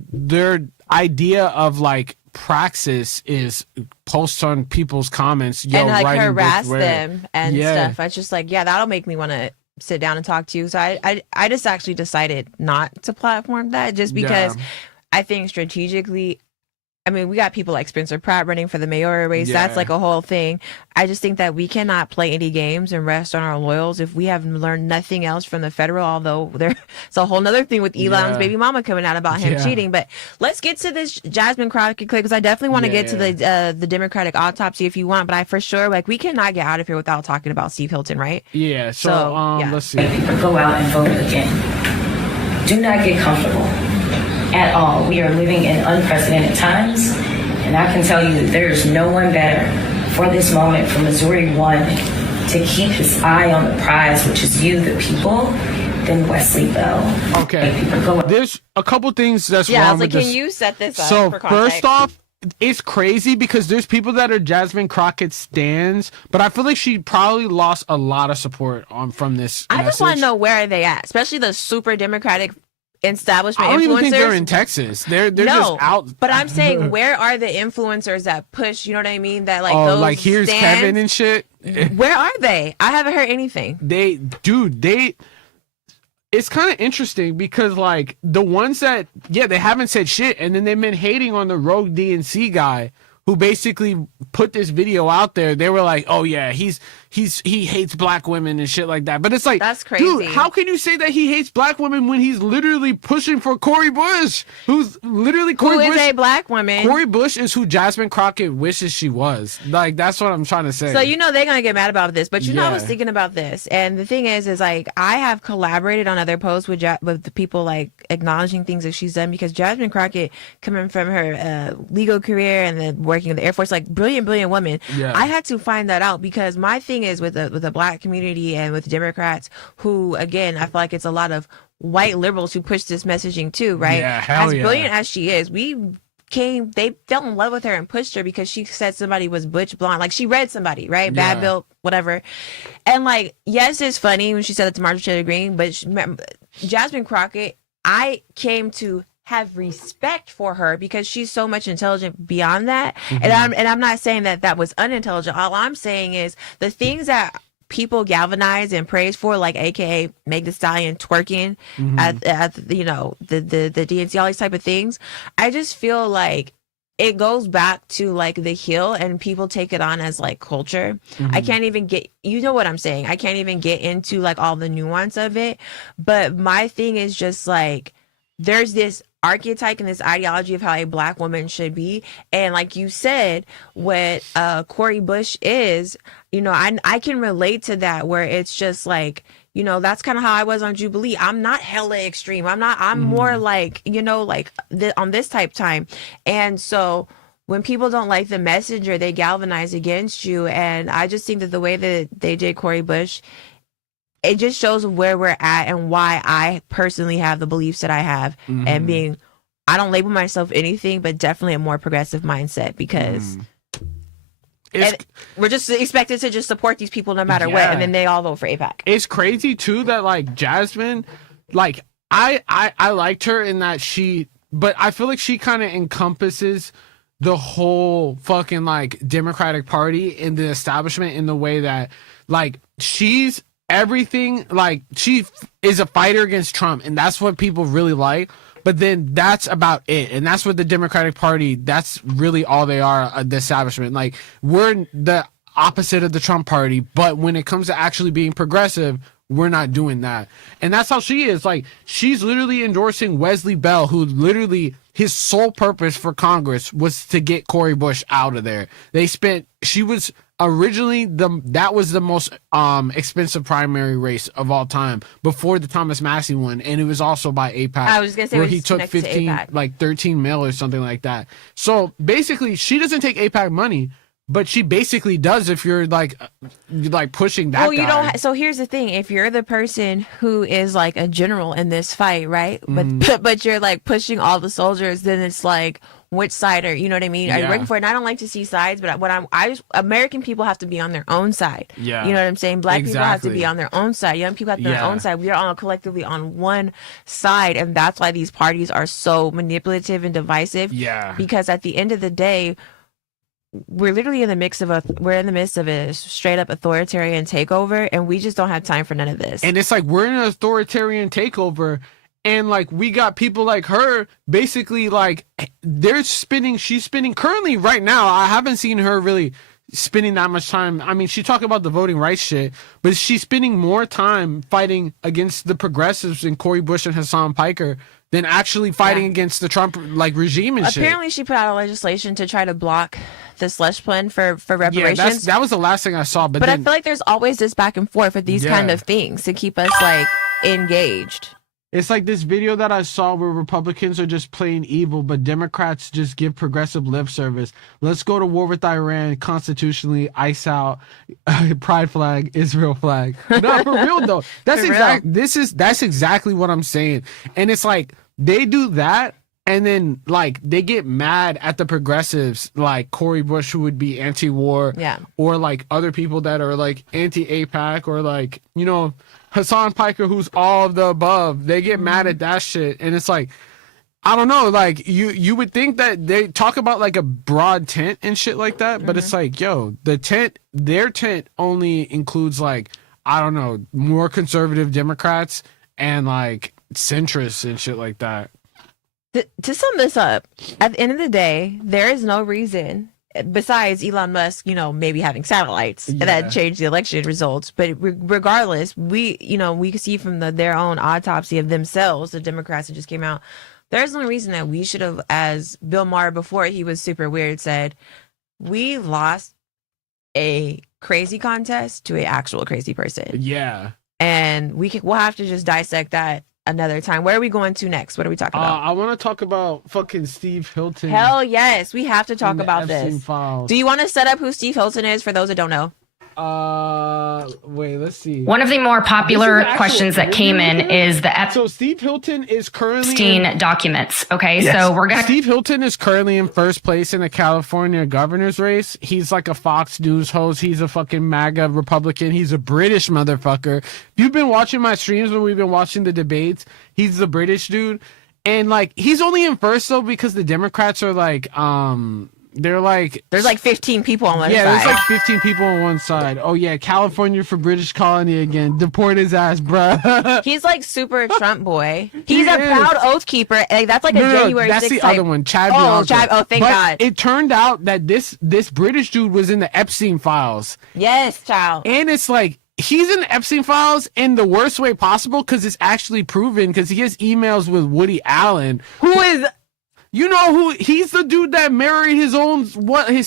idea of like praxis is post on people's comments, and like writing harass Bush Ware. them and Yeah. stuff. It's just like, yeah, that'll make me want to sit down and talk to you. So I just actually decided not to platform that just because Yeah. I think strategically, I mean, we got people like Spencer Pratt running for the mayoral race. Yeah. That's like a whole thing. I just think that we cannot play any games and rest on our laurels if we have learned nothing else from the federal, although there's a whole nother thing with Elon's Yeah. baby mama coming out about him Yeah. cheating. But let's get to this Jasmine Crockett clip because I definitely want to get to the Democratic autopsy if you want. But I for sure, like, we cannot get out of here without talking about Steve Hilton, right? Yeah. So, yeah. let's see. Go out and vote again. Do not get comfortable at all. We are living in unprecedented times, and I can tell you that there is no one better for this moment for Missouri 1 to keep his eye on the prize, which is you, the people, than Wesley Bell. Okay. There's a couple things that's Yeah, I wrong was like, with can this. you set this up So for context? first off, it's crazy because there's people that are Jasmine Crockett stans, but I feel like she probably lost a lot of support from this. I just want message. to know where are they at, especially the super Democratic establishment I don't influencers. even think they're in Texas. They're just out. But I'm saying, where are the influencers that push? You know what I mean? That like Oh, those like here's stands? Kevin and shit. Where are they? I haven't heard anything. It's kind of interesting because like the ones that they haven't said shit, and then they've been hating on the rogue DNC guy who basically put this video out there. They were like, oh yeah, he hates black women and shit like that. But it's like, That's crazy. dude, how can you say that he hates black women when he's literally pushing for Cori Bush, who's literally Who is a black woman? Cori Bush is who Jasmine Crockett wishes she was. Like, that's what I'm trying to say. So you know they're gonna get mad about this, but you know I was Yeah. thinking about this, and the thing is like I have collaborated on other posts with the people like acknowledging things that she's done because Jasmine Crockett, coming from her legal career and then working in the Air Force, like brilliant woman. Yeah. I had to find that out because my thing is with the black community and with Democrats who, again, I feel like it's a lot of white liberals who push this messaging too, right? Yeah, hell as yeah. brilliant as she is, they fell in love with her and pushed her because she said somebody was butch blonde. Like she read somebody, right? Bad Yeah. built, whatever. And like, yes, it's funny when she said it to Marjorie Taylor Greene, but Jasmine Crockett, I came to have respect for her because she's so much intelligent beyond that. Mm-hmm. And I'm not saying that was unintelligent. All I'm saying is the things that people galvanize and praise for, like AKA Meg Thee Stallion twerking Mm-hmm. at you know the DNC, all these type of things. I just feel like it goes back to like the Hill and people take it on as like culture. I can't even get, you know what I'm saying? I can't even get into like all the nuance of it. But my thing is just like, there's this archetype and this ideology of how a black woman should be. And like you said, what Cori Bush is, you know, I can relate to that where it's just like, you know, that's kind of how I was on Jubilee. I'm not hella extreme. I'm more like, you know, like on this type time. And so when people don't like the message or they galvanize against you, and I just think that the way that they did Cori Bush, it just shows where we're at and why I personally have the beliefs that I have and being, I don't label myself anything, but definitely a more progressive mindset because and we're just expected to just support these people no matter what. Yeah. And then they all vote for AIPAC. It's crazy too that like Jasmine, like I liked her in that but I feel like she kind of encompasses the whole fucking like Democratic Party in the establishment in the way that like she's everything, like she is a fighter against Trump, and that's what people really like. but then that's about it. And that's what the Democratic Party, that's really all they are, the establishment. Like, we're the opposite of the Trump party, but when it comes to actually being progressive, we're not doing that. And that's how she is. Like, she's literally endorsing Wesley Bell, who literally his sole purpose for Congress was to get Cory Bush out of there. She was originally that was the most expensive primary race of all time before the Thomas Massey one, and it was also by AIPAC. I was gonna say where he took 13 mil or something like that. So basically, she doesn't take AIPAC money, but she basically does if you're like pushing that. Well, you don't. So here's the thing: if you're the person who is like a general in this fight, right? But you're like pushing all the soldiers, then it's like, which side are you know what I mean? Are you working for it? And I don't like to see sides, but American people have to be on their own side. Yeah, you know what I'm saying? Black people have to be on their own side. Young people have to be on their own side. We are all collectively on one side, and that's why these parties are so manipulative and divisive. Yeah, because at the end of the day, we're literally in the midst of a straight up authoritarian takeover, and we just don't have time for none of this. And it's like we're in an authoritarian takeover, and like we got people like her basically like she's spending currently right now. I haven't seen her really spending that much time. I mean, she talked about the voting rights shit, but she's spending more time fighting against the progressives and Cory Bush and Hassan Piker than actually fighting against the Trump like regime and shit. Apparently, she put out a legislation to try to block the slush fund for reparations. Yeah, that was the last thing I saw. But I feel like there's always this back and forth with these kind of things to keep us like engaged. It's like this video that I saw where Republicans are just plain evil, but Democrats just give progressive lip service. Let's go to war with Iran constitutionally, ice out, pride flag, Israel flag. No, for real though. That's exactly what I'm saying. And it's like they do that, and then like they get mad at the progressives, like Cory Bush, who would be anti-war, or like other people that are like anti-AIPAC, or like, you know, Hassan Piker, who's all of the above. They get mad at that shit, and it's like, I don't know, like you would think that they talk about like a broad tent and shit like that, but it's like, yo, their tent only includes like, I don't know, more conservative Democrats and like centrists and shit like that. To sum this up, at the end of the day, there is no reason besides Elon Musk, you know, maybe having satellites that change the election results. But regardless, we can see from their own autopsy of themselves, the Democrats that just came out, there's no reason that we should have, as Bill Maher, before he was super weird, said, we lost a crazy contest to an actual crazy person. Yeah. And we'll have to just dissect that another time. Where are we going to next? What are we talking about? I want to talk about fucking Steve Hilton. Hell yes, we have to talk about this. Files. Do you want to set up who Steve Hilton is for those that don't know? Wait, let's see. One of the more popular questions that came in is the So Steve Hilton is currently Epstein documents. Okay, so we're gonna. Steve Hilton is currently in first place in the California governor's race. He's like a Fox News host. He's a fucking MAGA Republican. He's a British motherfucker. If you've been watching my streams when we've been watching the debates, he's the British dude. And like, he's only in first though because the Democrats are like, they're like, there's like 15 people on one side. Yeah, there's like 15 people on one side. Oh yeah, California for British colony again. Deport his ass, bruh. He's like super Trump boy. He's a proud oath keeper. Like, that's like a January 6th. That's the other one, Chad. Oh, thank God. It turned out that this British dude was in the Epstein files. Yes, child. And it's like, he's in the Epstein files in the worst way possible because it's actually proven, because he has emails with Woody Allen, who is. You know who? He's the dude that married his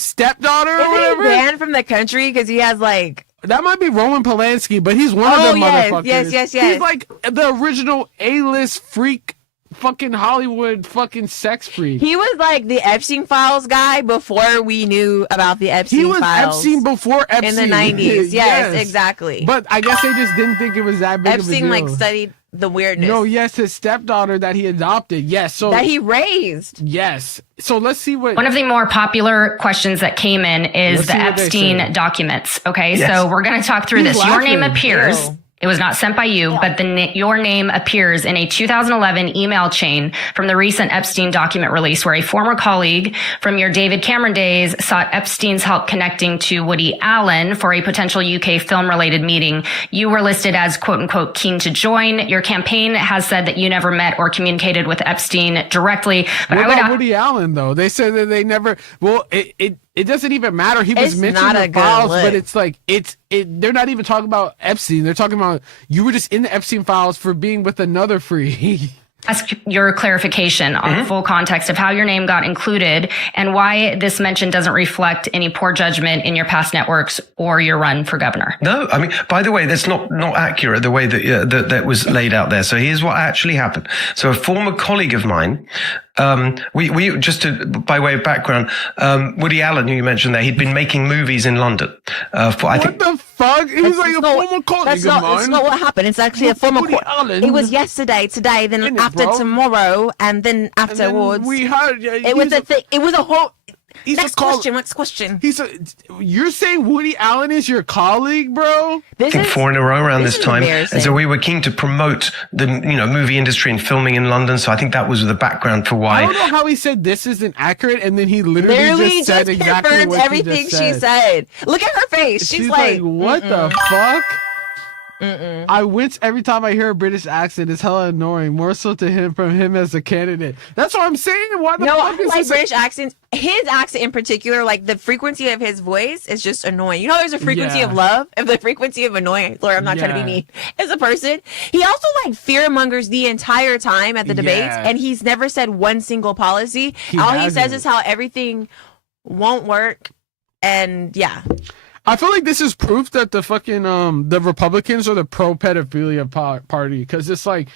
stepdaughter or whatever. Is he banned from the country because he has like... That might be Roman Polanski, but he's one of them motherfuckers. Yes. He's like the original A-list freak, fucking Hollywood fucking sex freak. He was like the Epstein Files guy before we knew about the Epstein Files. He was Epstein before Epstein. In the 90s. Yes, exactly. But I guess they just didn't think it was that big Epstein of a deal. like studied the weirdness. No, yes, his stepdaughter that he adopted. Yes, so that he raised. Yes. So let's see what. One of the more popular questions that came in is the Epstein documents. Okay, so we're going to talk through this. Your name appears It was not sent by you, but your name appears in a 2011 email chain from the recent Epstein document release, where a former colleague from your David Cameron days sought Epstein's help connecting to Woody Allen for a potential UK film-related meeting. You were listed as quote-unquote keen to join. Your campaign has said that you never met or communicated with Epstein directly. But what about Woody Allen, though? They said that they never... Well, it doesn't even matter. He was mentioned in the files, but it's like they're not even talking about Epstein. They're talking about you were just in the Epstein files for being with another free. Ask your clarification on the full context of how your name got included and why this mention doesn't reflect any poor judgment in your past networks or your run for governor. No, I mean, by the way, that's not accurate, the way that was laid out there. So here's what actually happened. So a former colleague of mine, we just by way of background, Woody Allen, who you mentioned there, he'd been making movies in London. What the fuck? He's like a former colleague of mine. That's not what happened. It's actually a former Woody Allen. It was yesterday, today, then after tomorrow, and then afterwards. And then we heard. It was a thing. It was a whole. Next question. You're saying Woody Allen is your colleague, bro? I think 4 in a row around this time. And so we were keen to promote the movie industry and filming in London. So I think that was the background for why. I don't know how he said this isn't accurate, and then he literally just said exactly what everything she said. Look at her face. She's like, what the fuck? I wince every time I hear a British accent. It's hella annoying, more so to him from him as a candidate. That's what I'm saying. Why the fuck is like British accents? His accent in particular, like the frequency of his voice is just annoying. You know, there's a frequency of love and the frequency of annoying. Lord, I'm not trying to be mean as a person. He also like fear mongers the entire time at the debates, and he's never said one single policy. All he says is how everything won't work, and I feel like this is proof that the fucking the Republicans are the pro pedophilia party, because it's like,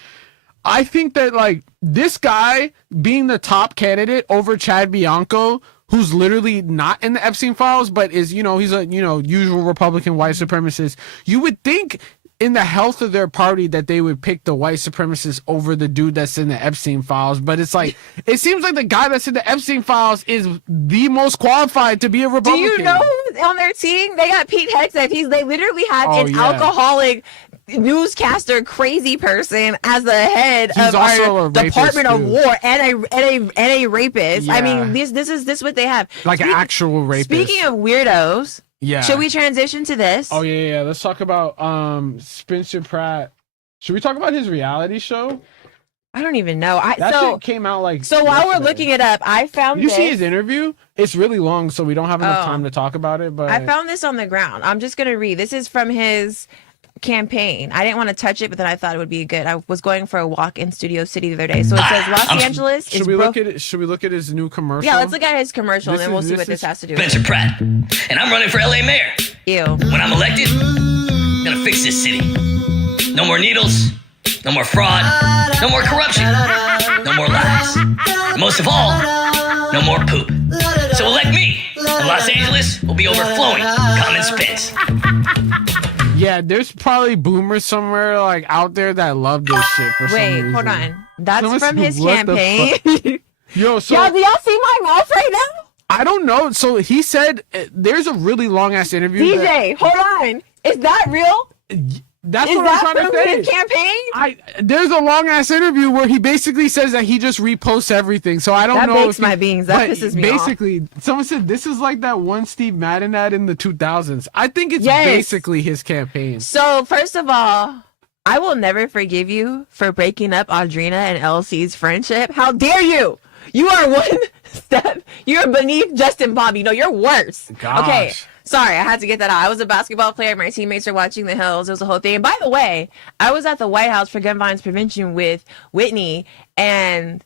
I think that like this guy being the top candidate over Chad Bianco, who's literally not in the Epstein files, but is he's a usual Republican white supremacist. You would think in the health of their party that they would pick the white supremacist over the dude that's in the Epstein files, but it's like it seems like the guy that's in the Epstein files is the most qualified to be a Republican. Do you know who's on their team? They got Pete Hegseth. They literally have an alcoholic newscaster crazy person as the head of our Department of War and a rapist. I mean, this is what they have. Like an actual rapist. Speaking of weirdos. Yeah. Should we transition to this? Oh yeah. Let's talk about Spencer Pratt. Should we talk about his reality show? I don't even know. That shit came out like. So while we're looking it up, I found. You see his interview? It's really long, so we don't have enough time to talk about it. But I found this on the ground. I'm just gonna read. This is from his campaign. I didn't want to touch it, but then I thought it would be good. I was going for a walk in Studio City the other day. So it says Los Angeles. Should we look at it? Should we look at his new commercial? Yeah, let's look at his commercial, and then we'll see what this has to do with Spencer Pratt, and I'm running for LA mayor. Ew. When I'm elected, I'm gonna fix this city. No more needles, no more fraud, no more corruption, no more lies. And most of all, no more poop. So elect me, and Los Angeles will be overflowing common spins. Yeah, there's probably boomers somewhere like out there that love this shit for some reason. Wait, hold on. That's from his campaign. Yo, so do y'all see my mouth right now? I don't know. So he said there's a really long ass interview. DJ, hold on. Is that real? That's what I'm trying to say. His campaign? There's a long ass interview where he basically says that he just reposts everything. So I don't know. That bakes my beans. That pisses me off. Basically, someone said this is like that one Steve Madden ad in the 2000s. I think it's basically his campaign. So first of all, I will never forgive you for breaking up Audrina and LC's friendship. How dare you? You are one step. You're beneath Justin Bobby. No, you're worse. Gosh. Okay. Sorry, I had to get that out. I was a basketball player. My teammates are watching the Hills. It was a whole thing. And by the way, I was at the White House for gun violence prevention with Whitney, and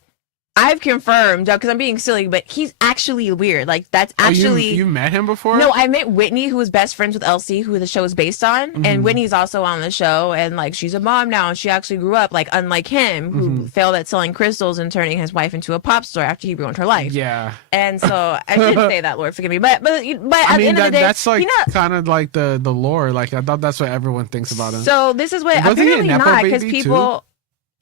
I've confirmed, because I'm being silly, but he's actually weird. Like, that's actually... You met him before? No, I met Whitney, who was best friends with Elsie, who the show is based on. Mm-hmm. And Whitney's also on the show. And, like, she's a mom now. And she actually grew up, like, unlike him, who failed at selling crystals and turning his wife into a pop star after he ruined her life. Yeah. And so, I shouldn't say that, Lord, forgive me. But at the end of the day... That's, like, kind of like the lore. Like, I thought that's what everyone thinks about him. So, this is what... Apparently not, because people...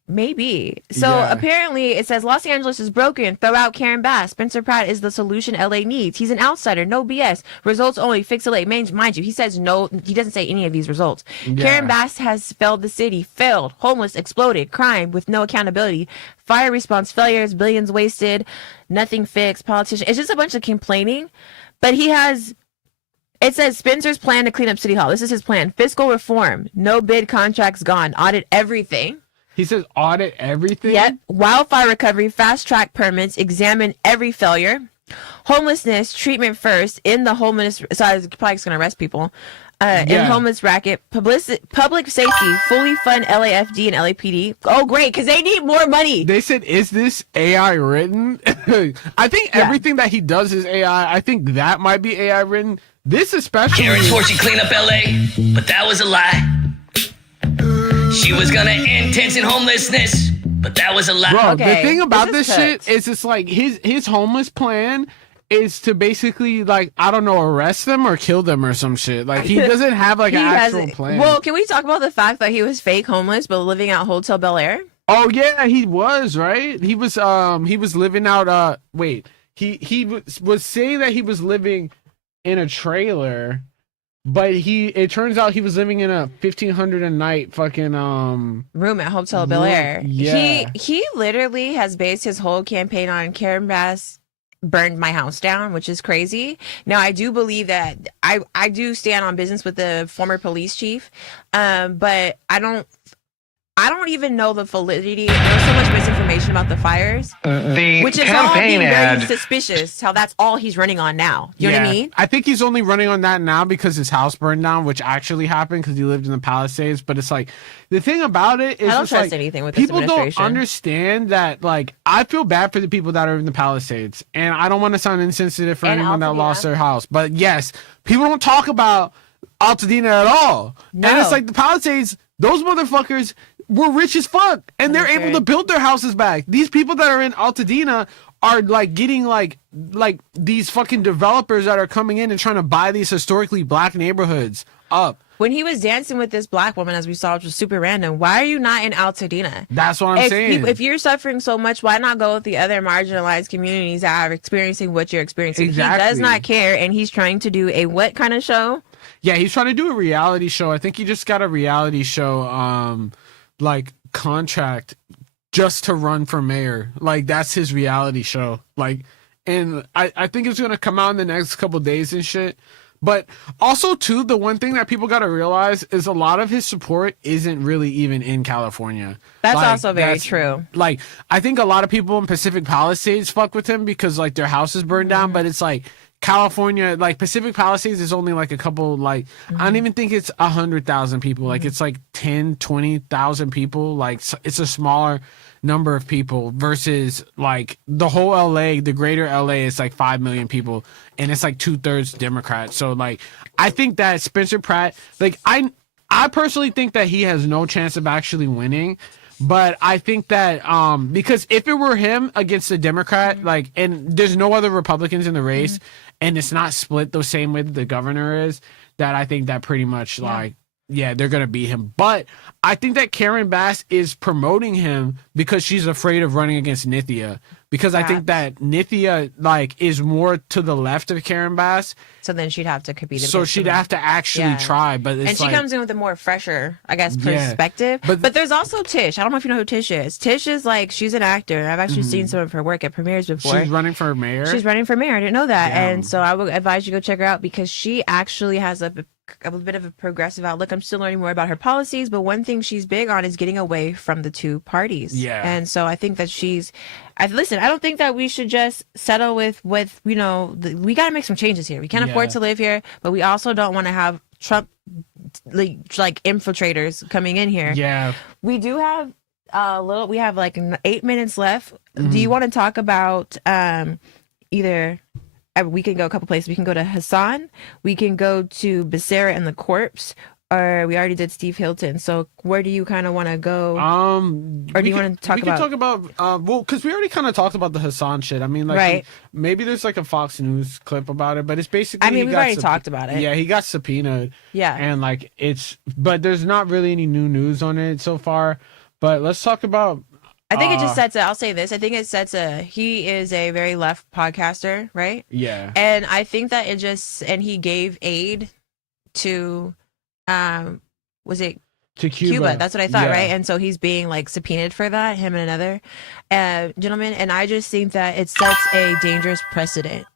Maybe. So Yeah. apparently it says Los Angeles is broken. Throw out Karen Bass. Spencer Pratt is the solution LA needs. He's an outsider. No BS. Results only. Fix LA. Mind you, he says no. He doesn't say any of these results. Yeah. Karen Bass has failed the city. Failed. Homeless. Exploded. Crime with no accountability. Fire response failures. Billions wasted. Nothing fixed. Politician. It's just a bunch of complaining. But he has... It says Spencer's plan to clean up City Hall. This is his plan. Fiscal reform. No bid contracts gone. Audit everything. He says audit everything. Yep. Wildfire recovery, fast track permits, examine every failure. Homelessness, treatment first. In the homeless, so I was probably just going to arrest people. In homeless racket, public safety, fully fund LAFD and LAPD. Oh, great, because they need more money. They said, is this AI written? I think everything that he does is AI. I think that might be AI written. This especially. Karen swore she'd clean up LA, but that was a lie. She was gonna end tents and homelessness, but that was a lie. Bro, Okay, the thing about this this is shit is it's like his homeless plan is to basically, like, I don't know, arrest them or kill them or some shit. Like, he doesn't have like an actual plan. Well, can we talk about the fact that he was fake homeless but living at Hotel Bel Air? Oh yeah, he was, right? He was living out he was saying that he was living in a trailer, but it turns out he was living in a $1,500 a night fucking room at Hotel Bel Air. Yeah. He literally has based his whole campaign on Karen Bass burned my house down, which is crazy. Now, I do believe that I do stand on business with the former police chief, but I don't even know the validity. There's so much misinformation about the fires, which is all being very suspicious. How that's all he's running on now. You know what I mean? I think he's only running on that now because his house burned down, which actually happened because he lived in the Palisades. But it's like, the thing about it is, I don't just trust like, anything with this people don't administration. understand that. Like, I feel bad for the people that are in the Palisades, and I don't want to sound insensitive for And anyone that Altadena. lost their house. But yes, people don't talk about Altadena at all. No. And it's like the Palisades, those motherfuckers were rich as fuck, and they're able to build their houses back. These people that are in Altadena are like getting like these fucking developers that are coming in and trying to buy these historically black neighborhoods up. When he was dancing with this black woman, as we saw, which was super random, why are you not in Altadena? That's what I'm saying. If you're suffering so much, why not go with the other marginalized communities that are experiencing what you're experiencing? Exactly. He does not care, and he's trying to do a what kind of show? Yeah, he's trying to do a reality show. I think he just got a reality show like contract just to run for mayor. Like, that's his reality show. Like, and I think it's gonna come out in the next couple days and shit. But also too, the one thing that people gotta realize is a lot of his support isn't really even in California. That's also very true. Like, I think a lot of people in Pacific Palisades fuck with him because like their houses burned down, but it's like California, like Pacific Palisades is only like a couple, like I don't even think it's 100,000 people. Like it's like 10-20,000 people. Like it's a smaller number of people versus like the whole LA, the greater LA is like 5 million people, and it's like 2/3 Democrats. So like I think that Spencer Pratt, like I personally think that he has no chance of actually winning. But I think that because if it were him against a Democrat, like, and there's no other Republicans in the race, and it's not split the same way that the governor is, that I think that pretty much like, yeah, they're gonna beat him. But I think that Karen Bass is promoting him because she's afraid of running against Nithya. Because I think that Nithya like is more to the left of Karen Bass. So then she'd have to compete. So she'd have to actually try. But it's and she like, comes in with a more fresher, I guess, perspective. But there's also Tish. I don't know if you know who Tish is. Tish is like, she's an actor. I've actually seen some of her work at premieres before. She's running for mayor. She's running for mayor. I didn't know that. Yeah. And so I would advise you go check her out because she actually has a bit of a progressive outlook. I'm still learning more about her policies, but one thing she's big on is getting away from the two parties. Yeah. And so I think that listen, I don't think that we should just settle with you know, we got to make some changes here. We can't afford to live here, but we also don't want to have Trump like infiltrators coming in here. Yeah. We do have we have like 8 minutes left. Do you want to talk about either we can go a couple places. We can go to Hassan. We can go to Becerra and the Corpse. Or we already did Steve Hilton. So where do you kind of want to go? Or do you want to talk about? We can talk about well, because we already kind of talked about the Hassan shit. I mean, like, maybe there's like a Fox News clip about it, but it's basically. I mean, we've already talked about it. Yeah, he got subpoenaed. Yeah, and like but there's not really any new news on it so far. But let's talk about. I think it just sets I'll say this. I think it sets he is a very left podcaster, right? Yeah. And I think that and he gave aid to, was it to Cuba? That's what I thought, right? And so he's being like subpoenaed for that, him and another gentleman. And I just think that it sets a dangerous precedent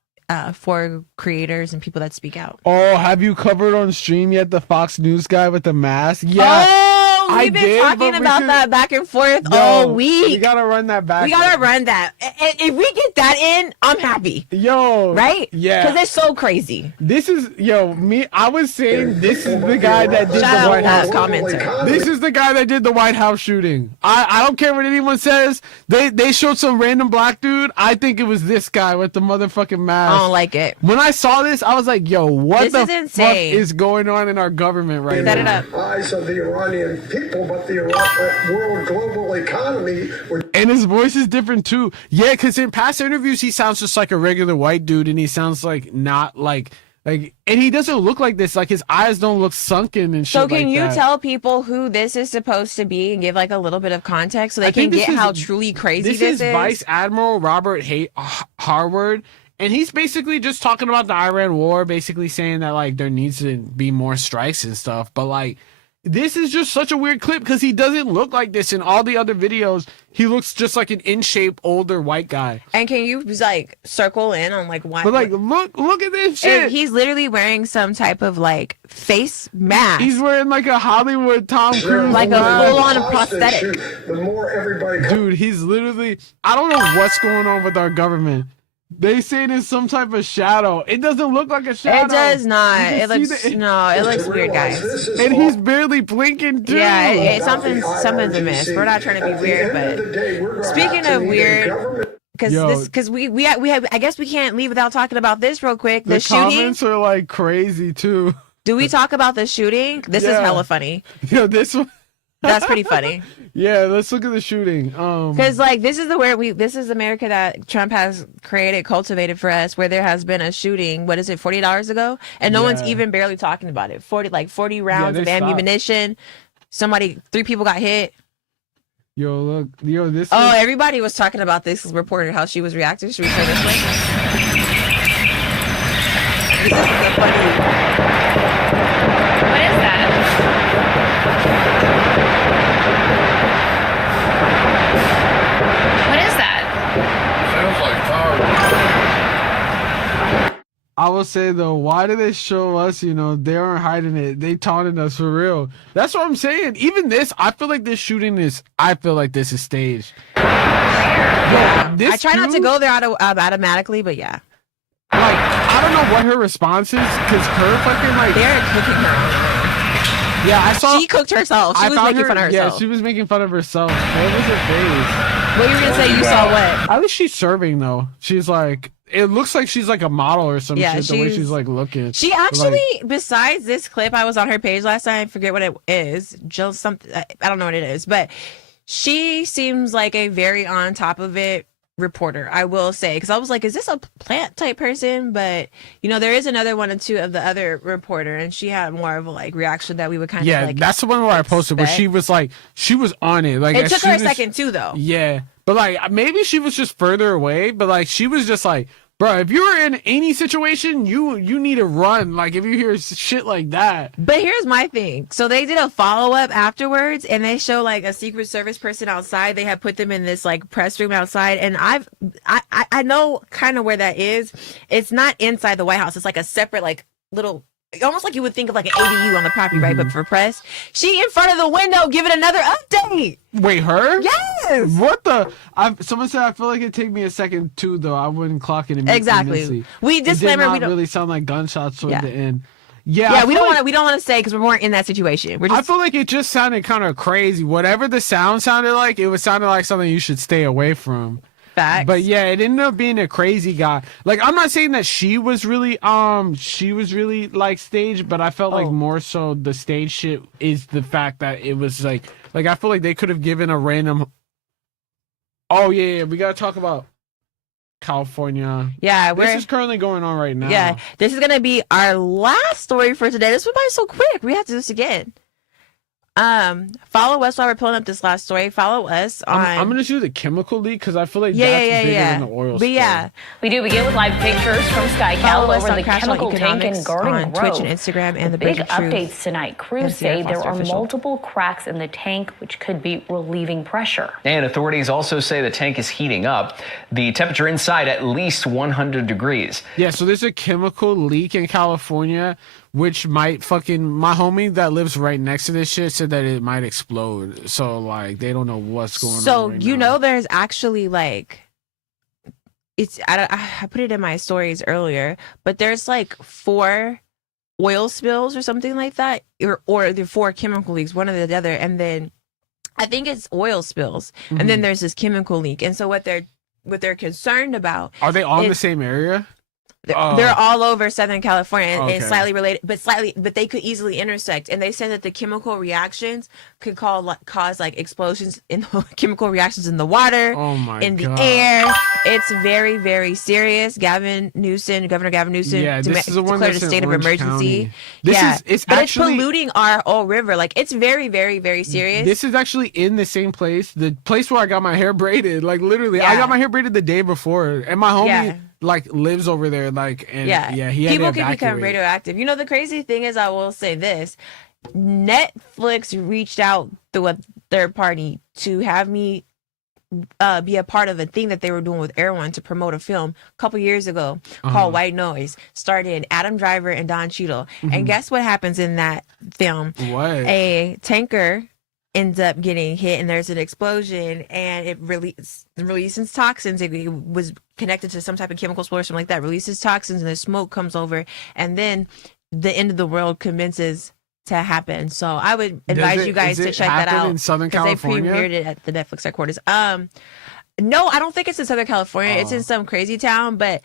for creators and people that speak out. Oh, have you covered on stream yet the Fox News guy with the mask? Yeah. Oh, we've been talking about that back and forth all week. We gotta run that back. We gotta run that. If we get that in, I'm happy. Yo. Right? Yeah. Because it's so crazy. This is, I was saying this is the guy that did Shout the White House. Commenter. This is the guy that did the White House shooting. I don't care what anyone says. They showed some random black dude. I think it was this guy with the motherfucking mask. I don't like it. When I saw this, I was like, yo, what the fuck insane. is going on in our government right now? Set it up. Eyes of the Iranian people, but the world global economy. And his voice is different too. Yeah, because in past interviews, he sounds just like a regular white dude, and he sounds like not like, and he doesn't look like this. Like his eyes don't look sunken and shit. So can like you that. tell people who this is supposed to be and give like a little bit of context so they can get how truly crazy this is? This is Vice Admiral Robert Harward. And he's basically just talking about the Iran war, basically saying that like there needs to be more strikes and stuff. But like, this is just such a weird clip because he doesn't look like this in all the other videos. He looks just like an in shape older white guy. And can you like circle in on like why? But like, look at this shit. He's literally wearing some type of like face mask. He's wearing like a Hollywood Tom Cruise, like a full on prosthetic. The more everybody, dude, he's literally. I don't know what's going on with our government. They say it's some type of shadow. It doesn't look like a shadow. It does not. It looks it looks weird, guys. And he's barely blinking too. Yeah, something's amiss. We're not trying to be weird, but speaking of weird, because we have, I guess we can't leave without talking about this real quick. The shooting. Comments are like crazy too. Do we talk about the shooting? This is hella funny. Yo, this one. That's pretty funny. Yeah, let's look at the shooting. Because like this is America that Trump has cultivated for us, where there has been a shooting. What is it, 40 hours ago, and no one's even barely talking about it. 40 rounds of ammunition. 3 people got hit. Yo, look, this. Oh, everybody was talking about this reporter, how she was reacting. Should we show this one? This is the funny. What is that? What is that? Sounds like tar. I will say though, why do they show us? They aren't hiding it. They taunted us for real. That's what I'm saying. Even this, I feel like this shooting is. I feel like this is staged. Yeah, I try not to go there automatically, but yeah. Like, I don't know what her response is, because her fucking like they're cooking her. Yeah, I saw. She cooked herself. She was making fun of herself. Yeah, she was making fun of herself. What was her face? What were you gonna say? You saw what? At least she's serving though. She's like. It looks like she's like a model or some shit. The way she's like looking. She actually, besides this clip, I was on her page last night. I forget what it is. Jill something. I don't know what it is, but she seems like a very on top of it reporter, I will say, because I was like, is this a plant type person? But there is another one or two of the other reporter, and she had more of a like reaction that we would kind of like. Yeah, that's the one where I posted where she was on it. Like it took her a second too, though. Yeah, but like maybe she was just further away, but like she was just like, bro, if you're in any situation, you need to run. Like if you hear shit like that. But here's my thing. So they did a follow-up afterwards, and they show like a Secret Service person outside. They had put them in this like press room outside, and I know kind of where that is. It's not inside the White House. It's like a separate like little, almost like you would think of like an ADU on the property, right? But for press, she in front of the window giving another update. Wait, her? Yes. What the? Someone said I feel like it'd take me a second too, though. I wouldn't clock it immediately. Exactly. We disclaimer. We don't really sound like gunshots toward the end. Yeah, we don't want to say because we weren't in that situation. I feel like it just sounded kind of crazy. Whatever the sound sounded like, it was sounding like something you should stay away from. Facts. But yeah, it ended up being a crazy guy. Like I'm not saying that she was really like staged, but I felt like more so the stage shit is the fact that it was like I feel like they could have given a random. Oh yeah, we gotta talk about California. Yeah, this is currently going on right now. Yeah, this is gonna be our last story for today. This went by so quick. We have to do this again. Follow us while we're pulling up this last story. Follow us on. I'm gonna do the chemical leak because I feel like that's bigger than the oil. But yeah, we do begin with live pictures from SkyCal over the chemical tank in Garden on Grove. Twitch and Instagram, and the big Bridge of Truth. updates tonight. Crews say there are multiple cracks in the tank, which could be relieving pressure. And authorities also say the tank is heating up. The temperature inside at least 100 degrees. Yeah, so there's a chemical leak in California, which might my homie that lives right next to this shit said that it might explode. So like they don't know what's going on. So right you now. know, there's actually like, I put it in my stories earlier, but there's like 4 oil spills or something like that, or the 4 chemical leaks, one or the other, and then I think it's oil spills, and then there's this chemical leak, and so what they're concerned about. Are they all in the same area? They're all over Southern California and Okay. slightly related, but they could easily intersect. And they said that the chemical reactions could cause like explosions in chemical reactions in the water, in the air. It's very, very serious. Governor Gavin Newsom, Yeah, this is the one declared a that's in state of Orange emergency. County. It's polluting our whole river. Like it's very, very, very serious. This is actually in the same place, the place where I got my hair braided. Like literally, I got my hair braided the day before, and my homie like lives over there. Like, and he had people to can become evacuate. radioactive. You know, the crazy thing is, I will say this: Netflix reached out through a third party to have me be a part of a thing that they were doing with Erewhon to promote a film a couple years ago called White Noise. Started Adam Driver and Don Cheadle. And guess what happens in that film? What? A tanker ends up getting hit, and there's an explosion, and it releases toxins. It was connected to some type of chemical spill or something like that. Releases toxins, and the smoke comes over, and then the end of the world commences to happen. So I would advise you guys to check that out in Southern because they California. premiered it at the Netflix headquarters. No, I don't think it's in Southern California. It's in some crazy town, but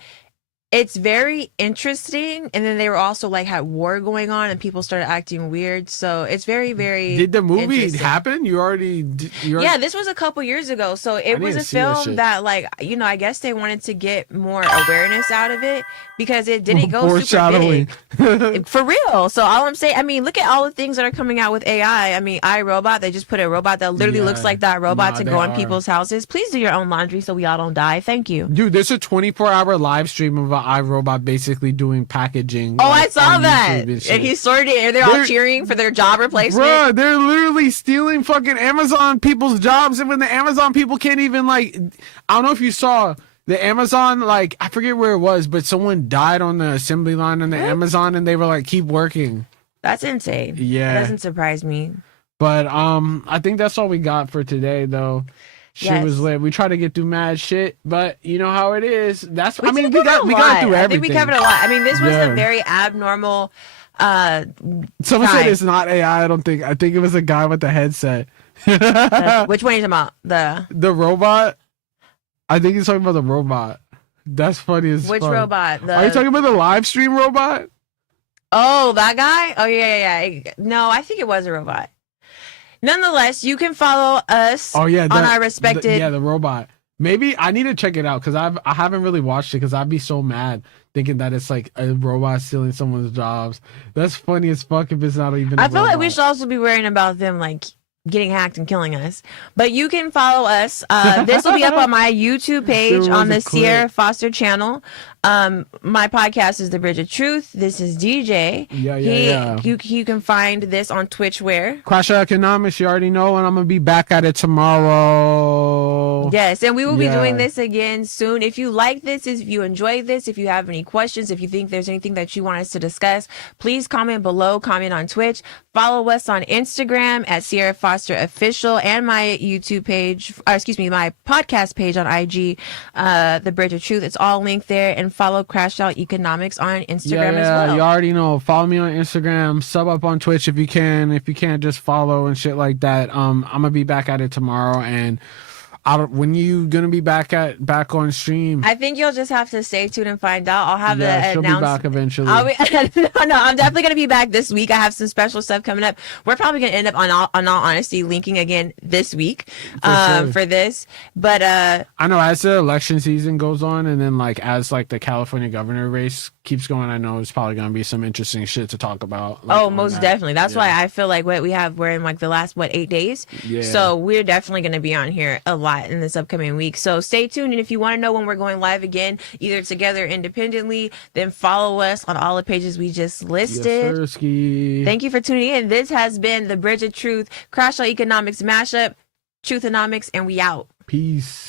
it's very interesting. And then they were also like had war going on, and people started acting weird. So it's very, very. Did the movie interesting. happen? You already. Yeah, this was a couple years ago. So it was a film that, like, you know, I guess they wanted to get more awareness out of it because it didn't go super big. For real. So all I'm saying, I mean, look at all the things that are coming out with AI. I mean, iRobot, they just put a robot that literally looks like that robot to go in people's houses. Please do your own laundry so we all don't die. Thank you. Dude, there's a 24-hour live stream of an iRobot basically doing packaging. Oh, like, I saw on YouTube YouTube and he sorted it. They're all cheering for their job replacement. Bruh, they're literally stealing fucking Amazon people's jobs. And when the Amazon people can't even, like, I don't know if you saw the Amazon, like, I forget where it was, but someone died on the assembly line on the Amazon, and they were like, keep working. That's insane. Yeah. That doesn't surprise me. But I think that's all we got for today, though. Shit was lit. We try to get through mad shit, but you know how it is. That's we got through everything. I think we covered a lot. I mean, this was a very abnormal. Someone said it's not AI. I think it was a guy with the headset. Which one are you talking about? The robot. I think he's talking about the robot. That's funny as Which fuck. robot? Are you talking about the live stream robot? Oh, that guy? Oh, yeah. No, I think it was a robot. Nonetheless, you can follow us on our respected... the robot. Maybe I need to check it out because I haven't really watched it because I'd be so mad thinking that it's like a robot stealing someone's jobs. That's funny as fuck if it's not even a I feel robot. like we should also be worrying about them like getting hacked and killing us. But you can follow us. This will be up on my YouTube page on the Sierra Foster channel. My podcast is The Bridge of Truth. This is DJ. Yeah. You can find this on Twitch where? Crash Out Economics, you already know, and I'm going to be back at it tomorrow. Yes, and we will be doing this again soon. If you like this, if you enjoy this, if you have any questions, if you think there's anything that you want us to discuss, please comment below, comment on Twitch. Follow us on Instagram at Sierra Foster Official and my YouTube page, my podcast page on IG, The Bridge of Truth. It's all linked there. And follow Crash Out Economics on Instagram as well. You already know. Follow me on Instagram. Sub up on Twitch if you can. If you can't, just follow and shit like that. I'm gonna be back at it tomorrow. And when you gonna be back on stream? I think you'll just have to stay tuned and find out. I'll have the she'll be back eventually. No, I'm definitely gonna be back this week. I have some special stuff coming up. We're probably gonna end up on all honesty linking again this week for this. But I know as the election season goes on, and then like as like the California governor race keeps going, I know it's probably going to be some interesting shit to talk about. Oh, most definitely. That's why I feel like we're in like the last 8 days. Yeah. So we're definitely going to be on here a lot in this upcoming week. So stay tuned, and if you want to know when we're going live again, either together or independently, then follow us on all the pages we just listed. Yes, thank you for tuning in. This has been the Bridge of Truth Crash Out Economics mashup, Truthonomics, and we out. Peace.